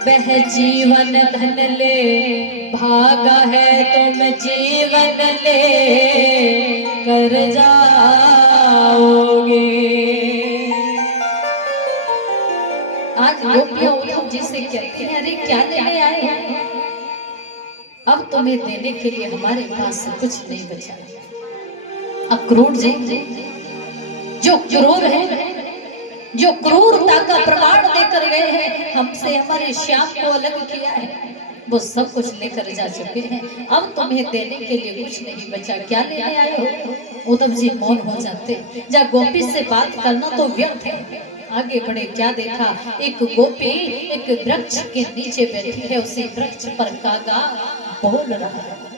वह जीवन धन ले भागा है, तुम जीवन ले कर जाओगे। आज गोपियां उद्धव जी से कहती हैं, अरे क्या लेने आए हैं? अब तुम्हें देने के लिए हमारे पास कुछ नहीं बचा। अक्रूर जी जो क्रूर है, जो क्रूरता का प्रमाण देकर गए हैं, हमसे हमारे श्याम को अलग किया है, वो सब कुछ लेकर जा चुके हैं। अब तुम्हें देने के लिए कुछ नहीं बचा, क्या लेने आए हो? उद्धव जी मौन हो जाते। जब गोपी से बात करना तो व्यर्थ है, आगे बढ़े। क्या देखा? एक गोपी एक वृक्ष के नीचे बैठी है, उसी वृक्ष पर कागा बोल रहा है।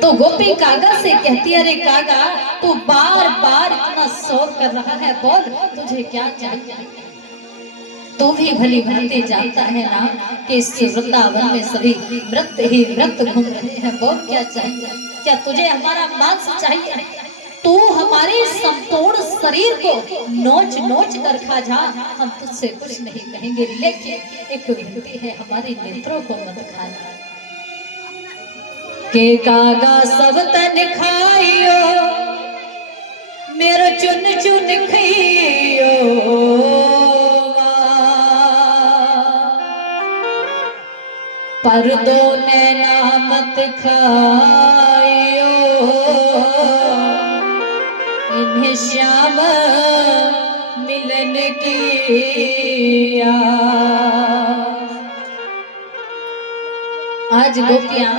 तो गोपी कागा से कहती है, अरे कागा, तू बार बार इतना शोर कर रहा है, बोल तुझे क्या चाहिए? तू भी भली भांति जानता है ना कि इस वृंदावन में सभी व्रत ही व्रत घूम रहे हैं, बोल क्या चाहिए? क्या तुझे हमारा मांस चाहिए? तू हमारे संपूर्ण शरीर को नोच नोच कर खा जा, हम तुझसे कुछ नहीं कहेंगे, लेकिन एक विनती है, हमारे नेत्रों को मत खाना। के कागा सब तन खाइयो, मेरो चुन चुन खाइयो, पर दो नैना मत खाइयो, इन्हें श्याम मिलन की आज गोपियां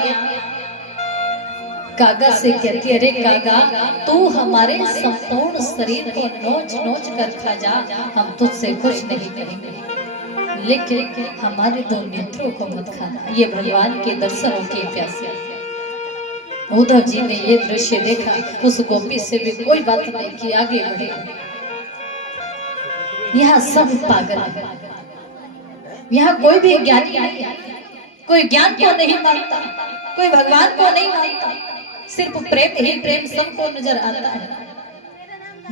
कागा से कहती, अरे कागा, तू हमारे संपूर्ण शरीर को नोच नोच कर खा जा, हम तुझसे कुछ नहीं कहेंगे, लेकिन हमारे दो नेत्रों को मत खाना। ये भगवान के दर्शनों की प्यासे। उद्धव जी ने ये दृश्य देखा, उस गोपी से भी कोई बात नहीं की, आगे बढ़े। यहाँ सब पागल है, यहाँ कोई भी ज्ञानी नहीं है, कोई ज्ञान को नहीं मानता, कोई भगवान को नहीं मानता, सिर्फ प्रेम ही प्रेम सबको नजर आता है।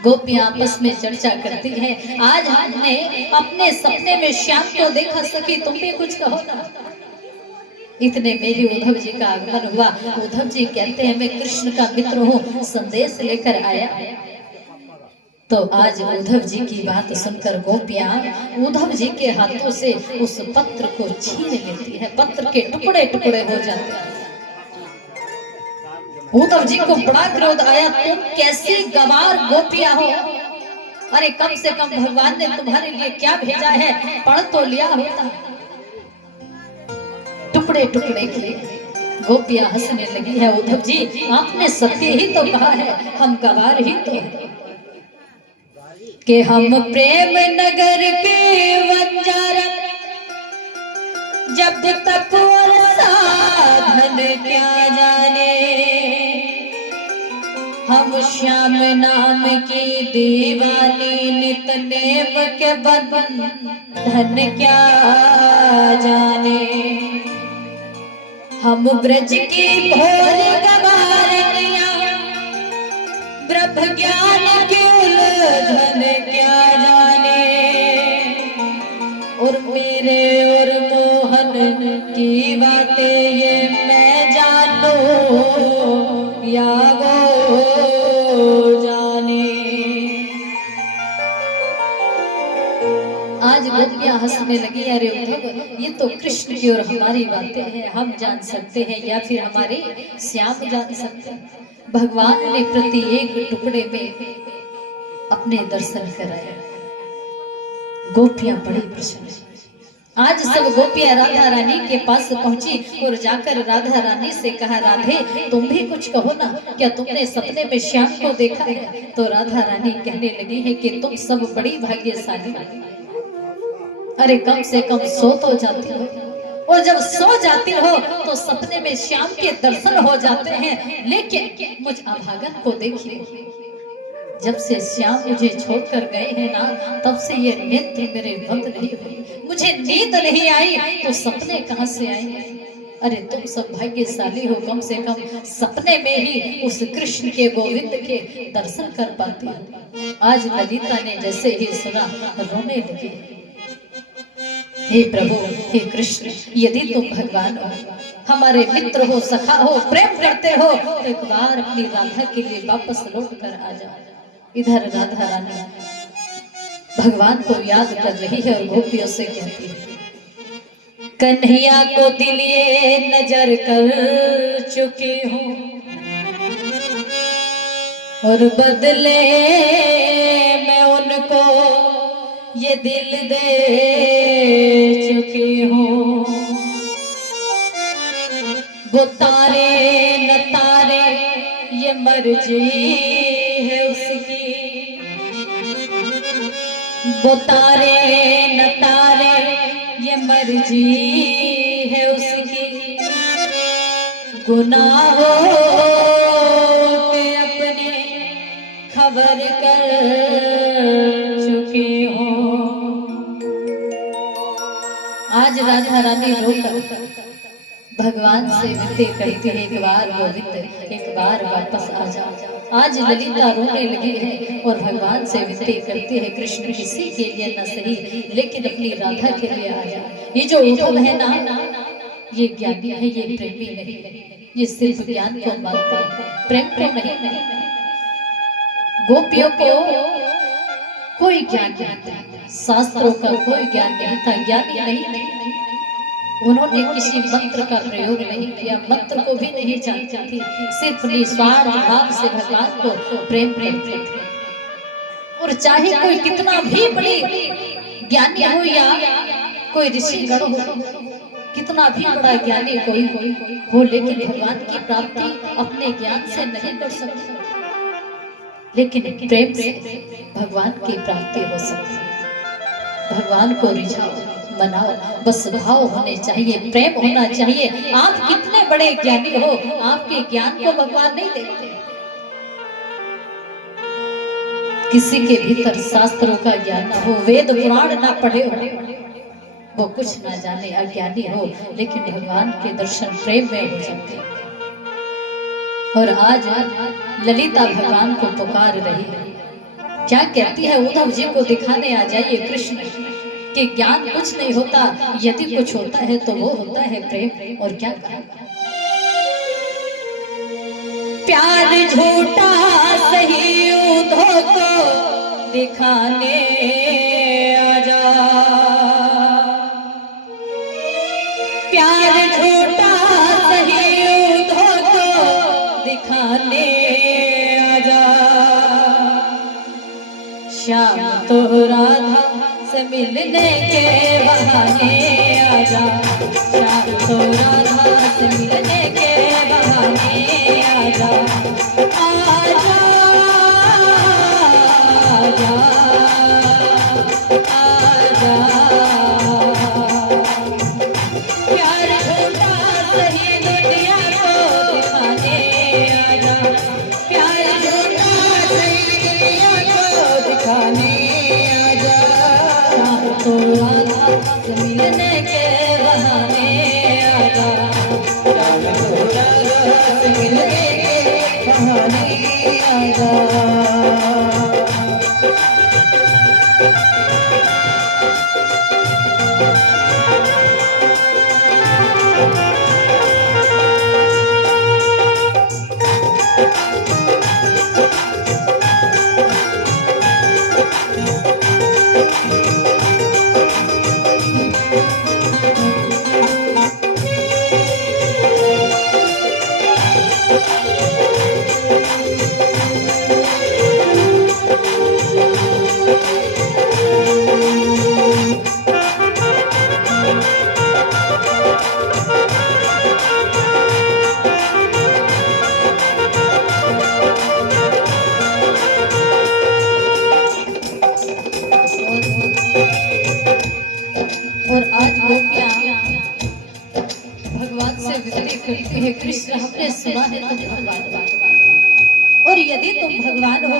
गोपियां आपस में चर्चा करती हैं, आज हमने अपने सपने में श्याम को देखा, सखी तुम भी कुछ कहो ना। इतने में ही उद्धव जी का आगमन हुआ। उद्धव जी कहते हैं, मैं कृष्ण का मित्र हूँ, संदेश लेकर आया। तो आज उद्धव जी की बात सुनकर गोपियां उद्धव जी के हाथों से उस पत्र को छीन लेती है, पत्र के टुकड़े टुकड़े हो जाते हैं। उद्धव जी को बड़ा क्रोध आया, तुम कैसी गवार गोपियां हो? अरे कम से कम भगवान ने तुम्हारे लिए क्या भेजा है, पढ़ तो लिया होता। टुकड़े टुकड़े किए। गोपियां हंसने लगी है, उद्धव जी आपने सत्य ही तो कहा है, हम गवार ही तो हैं कि हम प्रेम नगर के वंजारा, जब तक और साधन क्या जाने, हम श्याम नाम की दीवानी, नित नेम के बंधन क्या जाने, हम ब्रज की भोर गवारनिया, ब्रह्म ज्ञान के उलझन क्या जाने, और मेरे और मोहन की बातें ये मैं जानू या वो जाने। आज गोपियां हंसने लगी, अरे उद्धव ये तो कृष्ण की और हमारी बातें हैं, हम जान सकते हैं या फिर हमारे श्याम जान सकते हैं। भगवान ने प्रति एक टुकड़े में अपने दर्शन कराए। गोपियां बड़ी प्रसन्न। आज सब गोपियां राधा रानी के पास पहुंची और जाकर राधा रानी से कहा, राधे तुम भी कुछ कहो ना, क्या तुमने सपने में श्याम को देखा है? तो राधा रानी कहने लगी है कि तुम सब बड़ी भाग्यशाली, अरे कम से कम सो तो जाती हो, और जब सो जाती हो तो सपने में श्याम के दर्शन हो जाते हैं, लेकिन मुझ अभागन को देखिए, जब से श्याम मुझे छोड़कर गए हैं ना, तब से ये नेत्र मेरे बंद नहीं हुए, मुझे नींद नहीं आई तो सपने कहां से आएंगे? अरे तुम सब भाग्यशाली हो, कम से कम सपने में ही उस कृष्ण के गोविंद के दर्शन कर पाती हो। आज ललिता ने जैसे ही सुना रोने लगी। हे प्रभु, हे कृष्ण, यदि तुम भगवान हो, हमारे मित्र हो, सखा हो, प्रेम करते हो, तो एक बार अपनी राधा के लिए वापस लौट कर आ जाओ। इधर राधा रानी भगवान को याद कर रही है और गोपियों से कहती है, कन्हैया को दिल ये नजर कर चुकी हूँ और बदले मैं उनको ये दिल दे चुकी हूँ। वो तारे न तारे ये मर्जी है उसकी, वो तारे न तारे ये मर्जी है उसकी। गुनाहों के अपने खबर कर चुकी हूँ। आज राधा रानी रोकर भगवान से विनती करती है, एक बार गोविंद, एक बार वापस आ जाओ। आज ललिता रोने लगी है और भगवान से विनती करती है, कृष्ण किसी के लिए न सही लेकिन अपनी राधा के लिए आ जाओ। ये जो उद्धव है ना, ये ज्ञानी है, ये प्रेमी नहीं है, ये सिर्फ ज्ञान को मानता है, प्रेम को नहीं। गोपियों को कोई ज्ञान नहीं था, शास्त्रों का कोई ज्ञान नहीं था, ज्ञानी नहीं। उन्होंने किसी मंत्र का प्रयोग नहीं किया, मंत्र को भी नहीं जानती थी, सिर्फ निस्वार्थ भाव से भगवान को प्रेम करती थी। और चाहे कोई कितना भी बड़ी ज्ञानी हो या कोई ऋषिगण हो, कितना भी बड़ा ज्ञानी कोई हो, लेकिन भगवान की प्राप्ति अपने ज्ञान से नहीं कर सकती, लेकिन प्रेम से भगवान की प्राप्ति हो सकती है। भगवान को रिझाओ, मनाओ, बस भाव होने चाहिए, प्रेम होना चाहिए। आप कितने बड़े ज्ञानी हो, आपके ज्ञान को भगवान नहीं देखते। किसी के भीतर शास्त्रों का ज्ञान ना हो, वेद पुराण ना पढ़े हो, वो कुछ ना जाने, अज्ञानी हो, लेकिन भगवान के दर्शन प्रेम में हो जाते हैं। और आज ललिता भगवान को पुकार रही है, क्या कहती है, उद्धव जी को दिखाने आ जाइए कृष्ण कि ज्ञान कुछ नहीं होता, यदि कुछ होता है तो वो होता है प्रेम। और क्या कहा, प्यार झूठा सही उद्धव को दिखाने आ जा, प्यार झूठा सही उद्धव को दिखाने आ जा। श्याम तो राधा से मिलने के बहाने आजा, श्याम तो राधा से मिलने के बहाने आजा, आजा आजा आजा। प्यार झूठा सही दुनिया को दिखाने आजा, प्यार झूठा सही दुनिया को दिखाने तो राधा से मिलने के बहाने आजा, तो राधा से मिलने के बहाने आजा। और आज गोपियां भगवान से विनती करती है, कृष्ण हमने सुना है तुम भगवान, और यदि तुम भगवान हो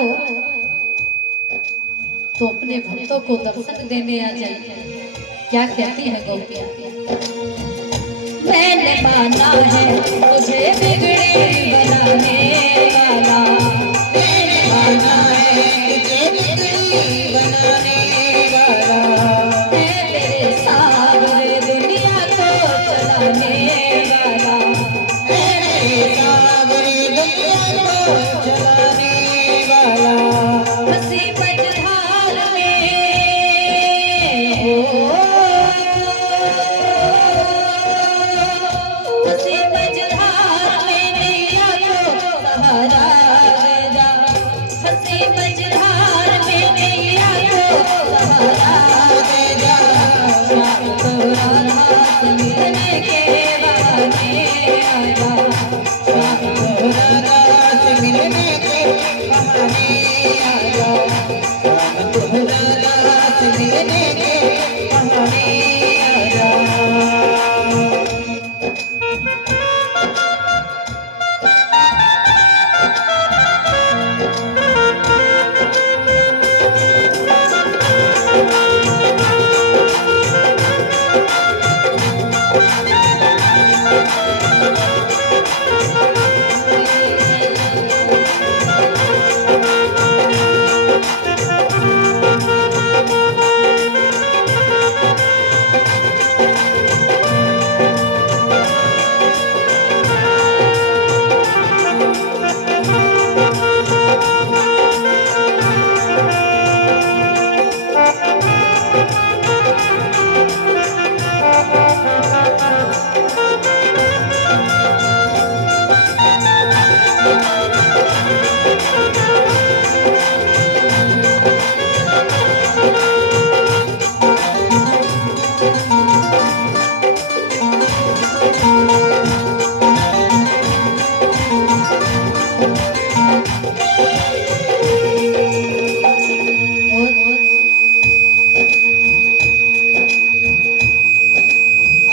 तो अपने भक्तों को दर्शन देने आ जाइए। क्या कहती है गोपियां, मैंने माना है तुझे बिगड़ी बनाने वाला, मैंने माना है तुझे बिगड़ी बनाने वाला, है मेरे सावरे दुनिया को चलाने वाला, है मेरे सावरे दुनिया को चलाने वाला। हंसी मझधार में हो, हंसी मझधार में नैया को सहारा दे जा, हंसी मझधार में नैया को सहारा दे जा, श्याम तो राधा से मिलने के बहाने आया, श्याम तो राधा से मिलने के बहाने आया, राधा से मिलने के बहाने आया।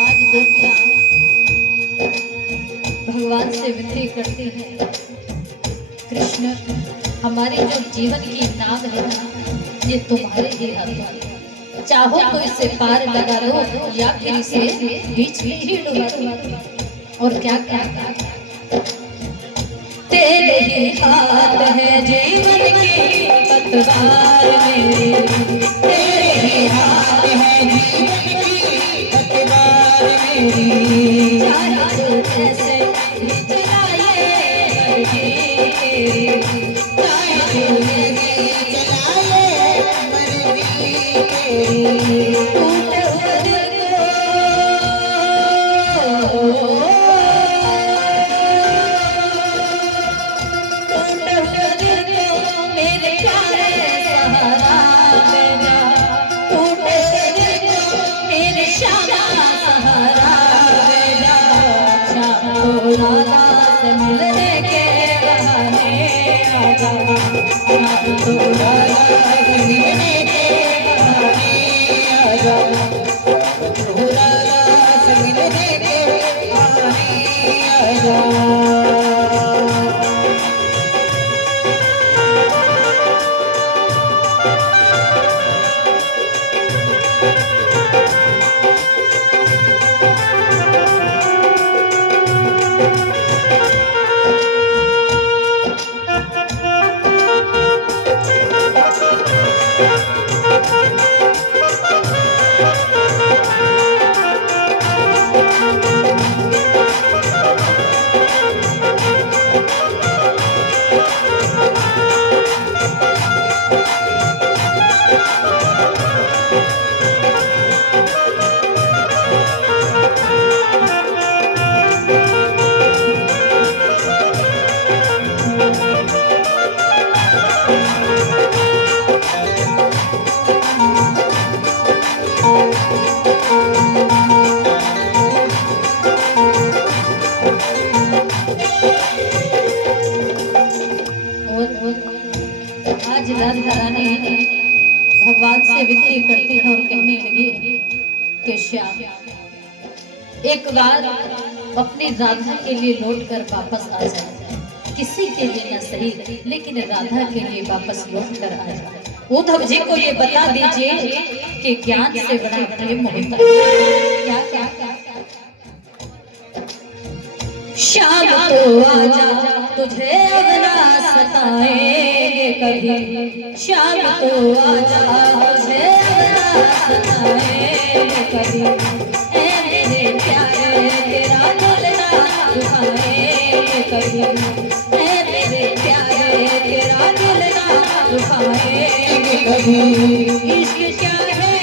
आज गोपियां भगवान से विनती करती हैं, कृष्ण हमारे जो जीवन की नाव है ना, ये तुम्हारे ही हाथों में, चाहो तो इसे पार लगा लो या फिर इसे बीच में ही डुबा दो। और क्या क्या तेरे ही हाथ है जीवन की पतवार मेरे, तेरे ही हाथ है जीवन की पतवार मेरी, चाहे तो ऐसे ही चलाए मर्जी तेरी, चाहे तू मेरी चलाए मर्जी तेरी। टूटे हुए दिल को, टूटे हुए दिल को मेरे प्यारे सहारा देना, टूटे हुए दिल को मेरे श्यामा सहारा देना, श्याम को राधा से मिलने के बहाने आजा, श्याम को राधा से मिलने के बहाने आजा, राधा से मिलने के बहाने आया। आज राधा रानी भगवान से विनती करती है और कहने लगी कि श्याम एक बार अपनी राधा के लिए लौट कर वापस आ जाए, किसी के लिए न सही लेकिन राधा के लिए वापस लौट कर आ जाए। उद्धव जी को ये बता दीजिए कि ज्ञान से बड़ा प्रेम होता है। क्या क्या क्या शाम तो आजा तुझे अब ना सताएंगे कभी, शाम तो आजा तुझे अब ना सताएंगे कभी, ऐ मेरे प्यारे तेरा दिल ना दुखाएंगे कभी, ऐ मेरे प्यारे तेरा दिल ना दुखाएंगे कभी। इश्क क्या है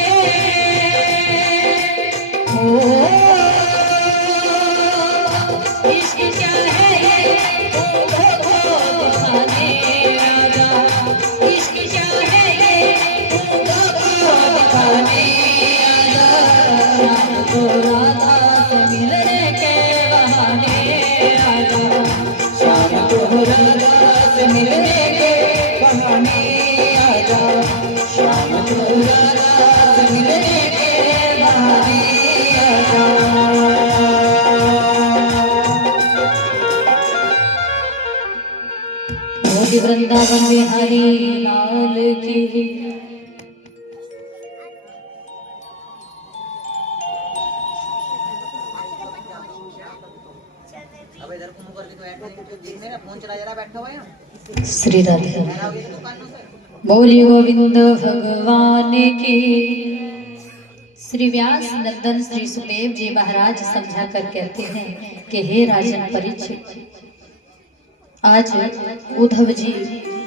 ओ इश्क क्या है तुमको दिखाने आजा, इश्क क्या है तुमको दिखाने आजा, शाम को राधा से मिलने के बहाने आजा, शाम को राधा से मिलने के बहाने आजा, शाम को राधा से मिलने के बहाने आजा। बोल वृंदावन बिहारी लाल की। अब इधर को मुंह करके तो ऐड करेंगे तो देख मेरा फोन चला जा रहा बैठा हुआ है यहाँ। श्री राधे मेरा हो गया तो दुकान से। बोलिए गोविंद भगवान की। श्री व्यास नंदन श्री सुदेव जी महाराज समझा कर कहते हैं कि हे राजन परीक्षित, आज उद्धव जी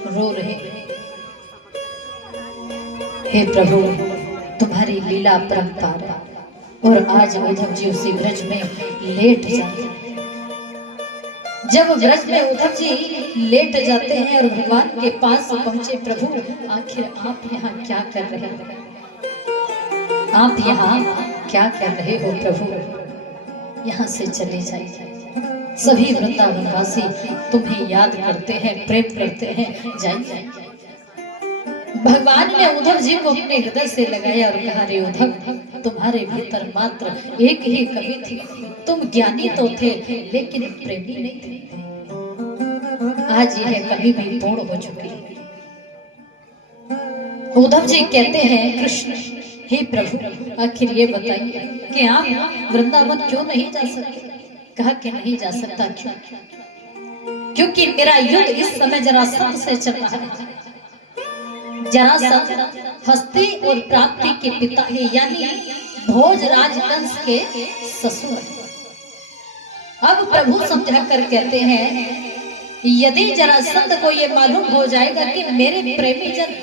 रो रहे हैं। हे प्रभु तुम्हारी लीला परंपार है, और आज उद्धव जी उसी ब्रज में लेट जाते हैं। जब ब्रज में उद्धव जी लेट जाते हैं और भगवान के पास पहुंचे, प्रभु आखिर आप यहाँ क्या कर रहे हैं, आप यहाँ क्या कर रहे हो प्रभु, यहाँ से चले जाइए। सभी वृंदावन वासी तुम्हें याद करते हैं, प्रेम करते हैं, जाइए। भगवान ने उद्धव जी को अपने हृदय से लगाया और कहा, रे उद्धव तुम्हारे भीतर मात्र एक ही कवि थी, तुम ज्ञानी तो थे लेकिन प्रेमी नहीं थे। आज यह कवि भी पूर्ण हो चुकी है। उद्धव जी कहते हैं, कृष्ण हे प्रभु आखिर ये बताइए कि आप वृंदावन क्यों नहीं जा सकते। कहा कि नहीं जा सकता, क्यों? क्योंकि मेरा युद्ध इस समय जरासंध से चल रहा है। जरासंध हस्ती और प्राप्ति के पिता है, यानी भोज राजवंश के ससुर। अब प्रभु समझा कर कहते हैं, यदि जरासंध को ये मालूम हो जाएगा कि मेरे प्रेमी जन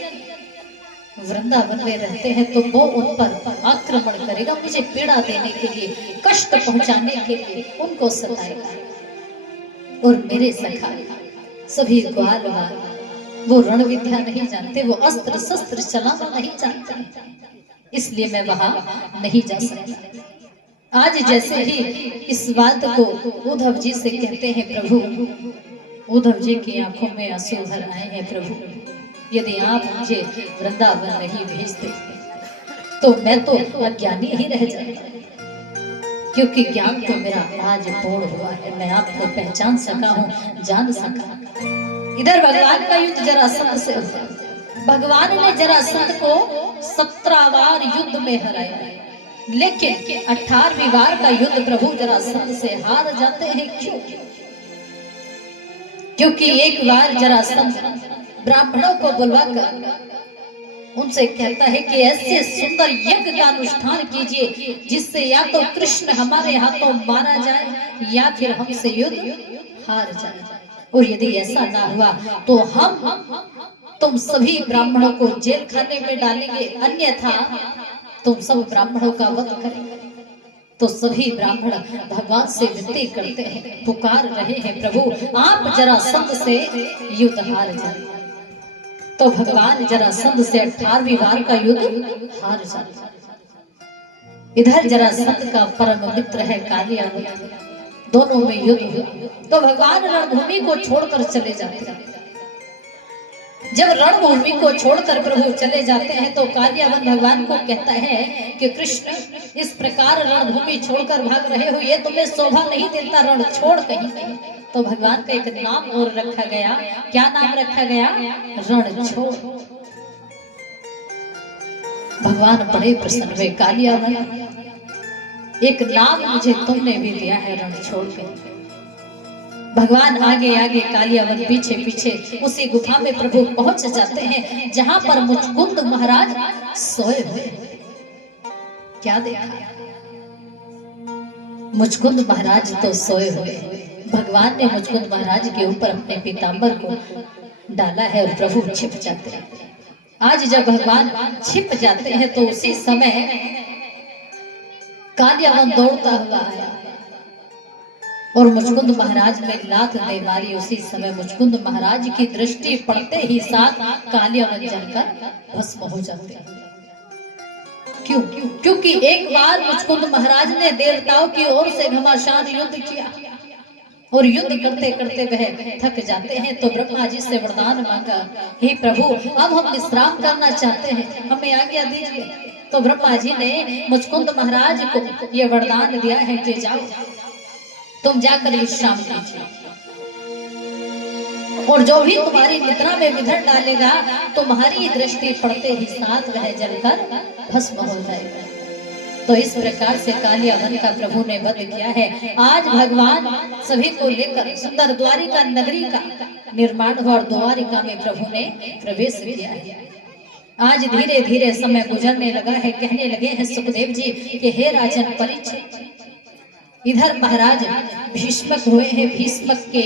वृंदावन में रहते हैं तो वो उन पर आक्रमण करेगा, मुझे पीड़ा देने के लिए, कष्ट पहुंचाने के लिए उनको सताएगा। और मेरे सखा सभी ग्वाल वाल वो रण विद्या नहीं जानते, वो अस्त्र शस्त्र चलाना नहीं जानते, इसलिए मैं वहां नहीं जा सकता। आज जैसे ही इस बात को उद्धव जी से कहते हैं, प्रभु उद्धव जी की आंखों में आंसू भर आए हैं। प्रभु यदि आप मुझे वृंदावन नहीं भेजते तो मैं तो अज्ञानी ही रह जाता, क्योंकि ज्ञान तो मेरा आज पूर्ण हुआ है, मैं आपको पहचान सका हूँ, जान सका। इधर भगवान का युद्ध जरासंध से हुआ। भगवान ने जरासंध को 17 बार युद्ध में हराया, लेकिन 18वीं बार का युद्ध प्रभु जरासंध से हार जाते हैं। क्यों? क्योंकि एक बार जरासंध ब्राह्मणों को बुलवाकर उनसे कहता है कि ऐसे सुंदर यज्ञ का अनुष्ठान कीजिए जिससे या तो कृष्ण हमारे हाथों मारा जाए या फिर हमसे युद्ध हार जाए, और यदि ऐसा ना हुआ तो हम तुम सभी ब्राह्मणों को जेल खाने में डालेंगे, अन्यथा तुम सब ब्राह्मणों का वध करेंगे। तो सभी ब्राह्मण भगवान से विनती करते हैं, पुकार रहे हैं, प्रभु आप जरासंध से युद्ध हार जाए। तो भगवान जरासंध से 18वीं बार का युद्ध हार जाते। इधर जरासंध का परम मित्र है कालियावत, दोनों में युद्ध हुआ। तो भगवान रणभूमि को छोड़कर चले जाते हैं। जब रणभूमि को छोड़कर प्रभु चले जाते हैं तो कालियावन भगवान को कहता है कि कृष्ण इस प्रकार रणभूमि छोड़कर भाग रहे हो, ये तुम्हें शोभा नहीं देता, रण छोड़ कहीं कहीं। तो भगवान का एक नाम और रखा गया। क्या नाम रखा गया? रण छोड़। भगवान बड़े प्रसन्न हुए, कालियावन एक नाम मुझे तुमने भी दिया है, रण छोड़ के। भगवान आगे आगे, कालियावन पीछे पीछे उसी गुफा में प्रभु पहुंच जाते हैं जहां पर मुचकुंद महाराज सोए हुए। क्या देखा? मुचकुंद महाराज तो सोए हुए। भगवान ने मुचकुंद महाराज के ऊपर अपने पीतांबर को डाला है और प्रभु छिप जाते हैं। आज जब भगवान छिप जाते हैं तो उसी समय कालियावन दौड़ता हुआ आया और मुचकुंद महाराज में लात दे मारी। उसी समय मुचकुंद महाराज की दृष्टि पड़ते ही साथ कालियावन जलकर भस्म हो जाते हैं। क्यों? क्योंकि एक बार मुचकुंद महाराज ने देवताओं की ओर से घमासान युद्ध किया और युद्ध करते करते वह थक जाते हैं तो ब्रह्मा जी से वरदान मांगा, हे प्रभु अब हम विश्राम करना चाहते हैं, हमें आज्ञा दीजिए। तो ब्रह्मा जी ने मुचकुंद महाराज को यह वरदान दिया है कि जाओ तुम जाकर विश्राम कीजिए, और जो भी तुम्हारी निद्रा में विधर डालेगा तुम्हारी दृष्टि पड़ते ही साथ वह जलकर भस्म हो जाएगा। तो इस प्रकार से कालियावन का प्रभु ने वध किया है। आज भगवान सभी को लेकर सुंदर द्वारिका नगरी का निर्माण हुआ और द्वारिका में प्रभु ने प्रवेश किया है। आज धीरे धीरे समय गुजरने लगा है। कहने लगे हैं सुखदेव जी कि हे राजन परीक्षित, इधर महाराज भीष्मक हुए हैं। भीष्मक के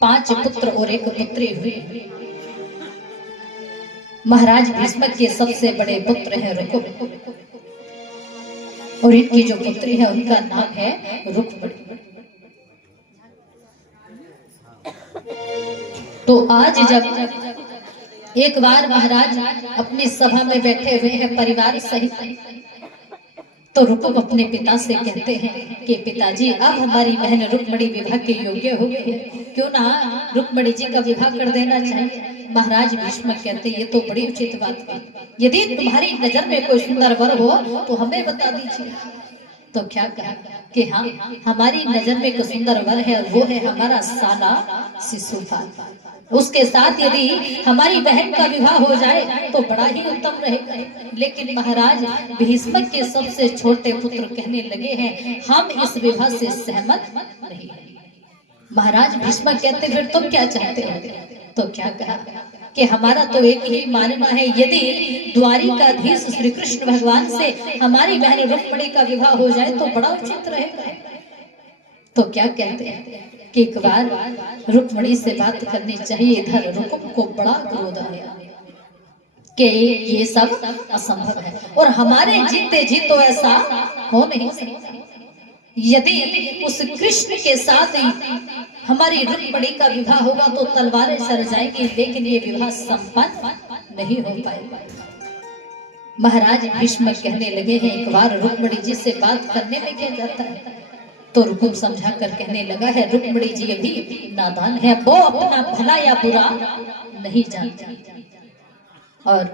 5 पुत्र और 1 पुत्री हुई। महाराज भीष्मक के सबसे बड़े पुत्र हैं रुकुम, और इनकी जो पुत्री है उनका नाम है रुक्मणी। तो आज जब एक बार महाराज अपनी सभा में बैठे हुए हैं परिवार सहित, तो रुकुम अपने पिता से कहते हैं कि पिताजी अब हमारी बहन रुक्मणी विवाह के योग्य हो गई है, क्यों ना रुक्मणी जी का विवाह कर देना चाहिए। महाराज भीष्म कहते ये तो बड़ी उचित बात है, यदि तुम्हारी नजर में कोई सुंदर वर हो तो हमें बता दीजिए। तो क्या कहा कि हाँ हमारी नजर में कोई सुंदर वर है और वो है हमारा साला शिशुपाल। उसके साथ यदि हमारी बहन का विवाह हो जाए तो बड़ा ही उत्तम रहेगा। लेकिन महाराज भीष्म के सबसे छोटे पुत्र कहने लगे हैं हम इस विवाह से सहमत नहीं हैं। महाराज भीष्म कहते फिर तुम क्या चाहते हो? तो क्या कहा कि हमारा तो एक ही मानना है, यदि द्वारिकाधीश श्री कृष्ण भगवान से हमारी बहन रुक्मणी का विवाह हो जाए तो बड़ा उचित रहेगा। तो क्या कहते हैं कि एक बार रुक्मणी से बात करनी चाहिए। इधर रुकुम को बड़ा क्रोध आया कि ये सब असंभव है और हमारे जीते जी तो ऐसा हो नहीं सकता। यदि उस कृष्ण के साथ हमारी रुक्मणी का विवाह होगा तो तलवारें सर जाएंगी, लेकिन ये विवाह संपन्न नहीं हो पाएगा। महाराज भीष्म कहने लगे हैं एक बार रुक्मणी जी से बात करने में क्या जाता है। तो रुकुम समझा कर कहने लगा है रुक्मणी जी अभी नादान है, वो अपना भला या बुरा नहीं जानती। और